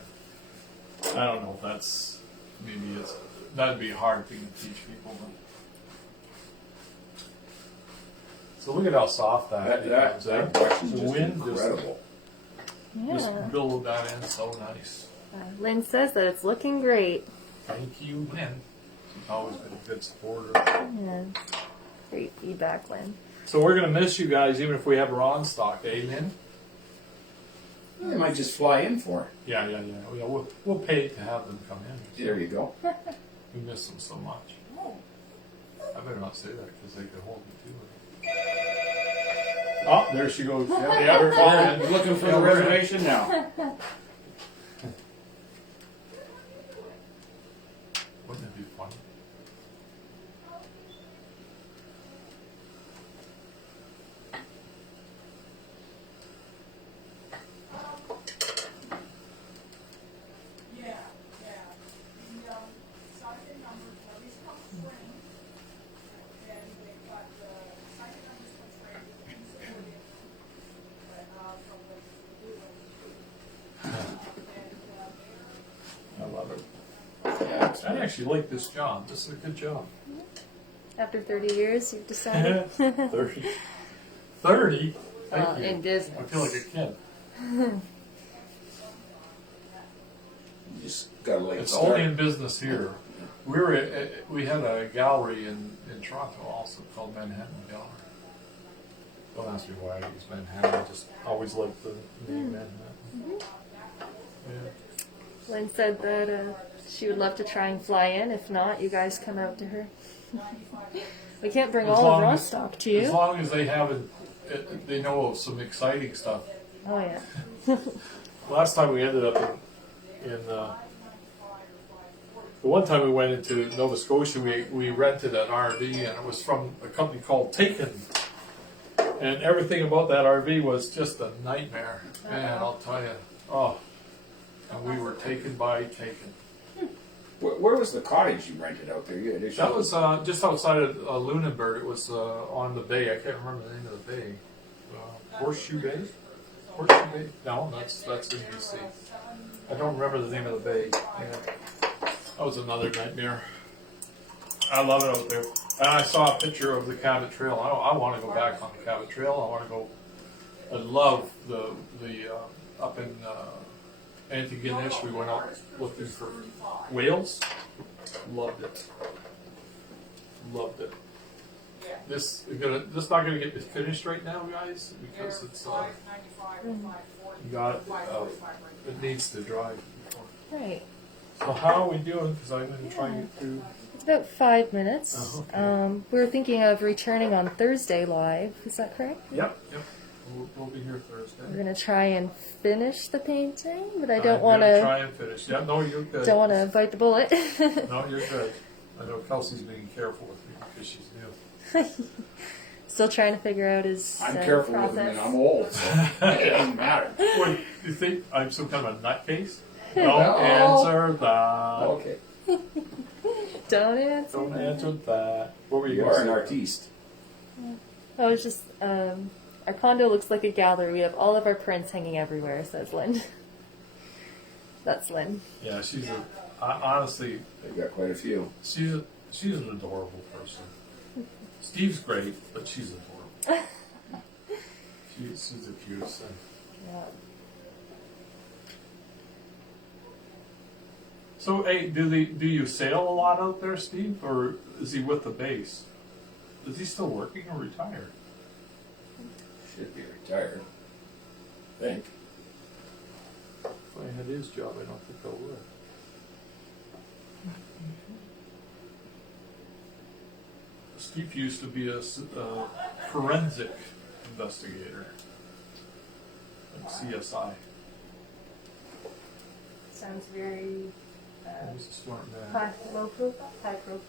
I don't know if that'd be a hard thing to teach people. But. So look at how soft that becomes. That brush is The just wind incredible. just Yeah. billowed that in so nice. Lynn says that it's looking great. Thank you, Lynn. She's always been a good supporter. Yeah. Great feedback, Lynn. So we're gonna miss you guys, even if we have her on stock, eh, Lynn? They might just fly in for it. Yeah. We'll pay to have them come in. There you go. We miss them so much. I better not say that because they could hold me to it. Oh, there she goes. Yeah, we're flying. We're looking for Yeah, the we're in. reservation now. Wouldn't it be funny? I love it. Yeah. I actually like this job. This is a good job. After 30 years, you've decided? 30. 30? Thank Well, you. in business. I feel like a kid. You just got a late It's start. only in business here. We had a gallery in Toronto also called Manhattan Gallery. Don't ask me why I use Manhattan. I just always liked the name Manhattan. Yeah. Lynn said that she would love to try and fly in. If not, you guys come out to her. We can't bring As all of long as- Rostock to As you. long as they haven't, they know of some exciting stuff. Oh, yeah. Last time we ended up in the one time we went into Nova Scotia, we rented an RV, and it was from a company called Taken. And everything about that RV was just a nightmare. Man, I'll tell you. Oh, and we were taken by Taken. Where was the cottage you rented out there? You had issues. That was just outside of Lunenburg. It was on the bay. I can't remember the name of the bay. Horseshoe Bay? Horseshoe Bay? No, that's in BC. I don't remember the name of the bay. Yeah. That was another nightmare. I love it out there. And I saw a picture of the Cabot Trail. I want to go back on the Cabot Trail. I want to go. I love the up in Antigonish. We went out looking for whales. Loved it. Loved it. This not gonna get finished right now, guys, because it's it needs to dry before. Right. So how are we doing? Because I'm going to try and get through. It's about 5 minutes. Oh, okay. We're thinking of returning on Thursday live. Is that correct? Yep. We'll be here Thursday. We're gonna try and finish the painting, but I I'm don't want gonna try to. and finish. Yeah, no, you're good. Don't want to bite the bullet. No, you're good. I know Kelsey's being careful with me because she's new. Still trying to figure out his I'm careful with process. him, and I'm old, so it doesn't matter. What, you think I'm some kind of a nutcase? Don't No. answer that. Okay. Don't answer. Don't answer that. What were you You going are to an say? artiste. Oh, it's just our condo looks like a gallery. We have all of our prints hanging everywhere. Says Lynn. That's Lynn. Yeah, she's honestly, They've got quite a few. she's an adorable person. Steve's great, but she's adorable. She's the cutest thing. Yeah. So, hey, do you sail a lot out there, Steve, or is he with the base? Is he still working or retired? Should be retired. I think. If I had his job, I don't think I would. Steve used to be a forensic investigator at CSI. Sounds very He was a smart man. low profile, high profile.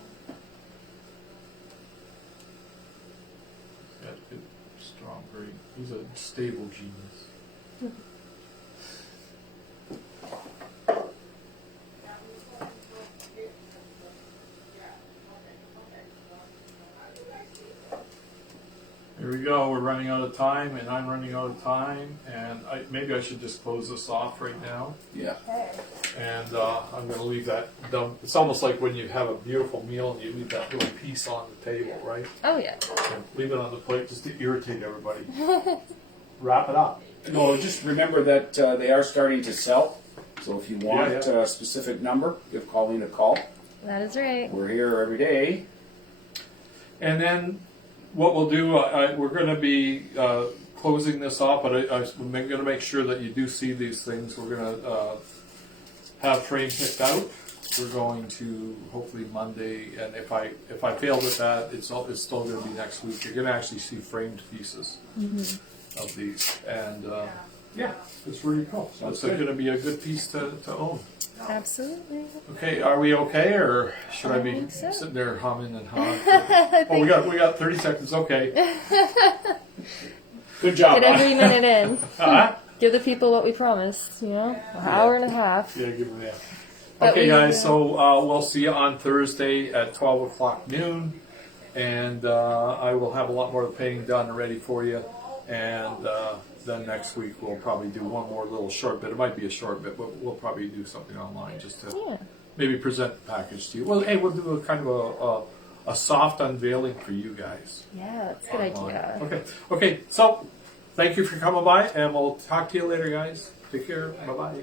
He's got good, strong brain. He's a stable genius. Here we go. We're running out of time, and I'm running out of time. And maybe I should just close this off right now. Yeah. Okay. And I'm going to leave that dumb. It's almost like when you have a beautiful meal and you leave that little piece on the table, right? Oh yeah. And leave it on the plate just to irritate everybody. Wrap it up. No, just remember that they are starting to sell. So if you want Yeah. a specific number, give Colleen a call. That is right. We're here every day. And then what we'll do, we're going to be closing this off, but I'm going to make sure that you do see these things. We're going to have frame picked out. We're going to hopefully Monday, and if I failed at that, it's still going to be next week. You're going to actually see framed pieces of these, and yeah, it's really cool. So it's going to be a good piece to own. Absolutely. Okay, are we okay, or should I be think so. sitting there humming and hawing? I Oh, we got 30 seconds. Okay. Good job. Get every minute in. Huh? Give the people what we promised. You know, an hour and a half. Yeah, give me that. But Okay, we, guys. So we'll see you on Thursday at 12 o'clock noon, and I will have a lot more of the painting done and ready for you. And then next week we'll probably do one more little short bit. It might be a short bit, but we'll probably do something online just to Yeah. maybe present the package to you. Well, hey, we'll do a kind of a soft unveiling for you guys. Yeah, that's a good online. idea. Okay. Okay. So thank you for coming by, and we'll talk to you later, guys. Take care. Bye bye.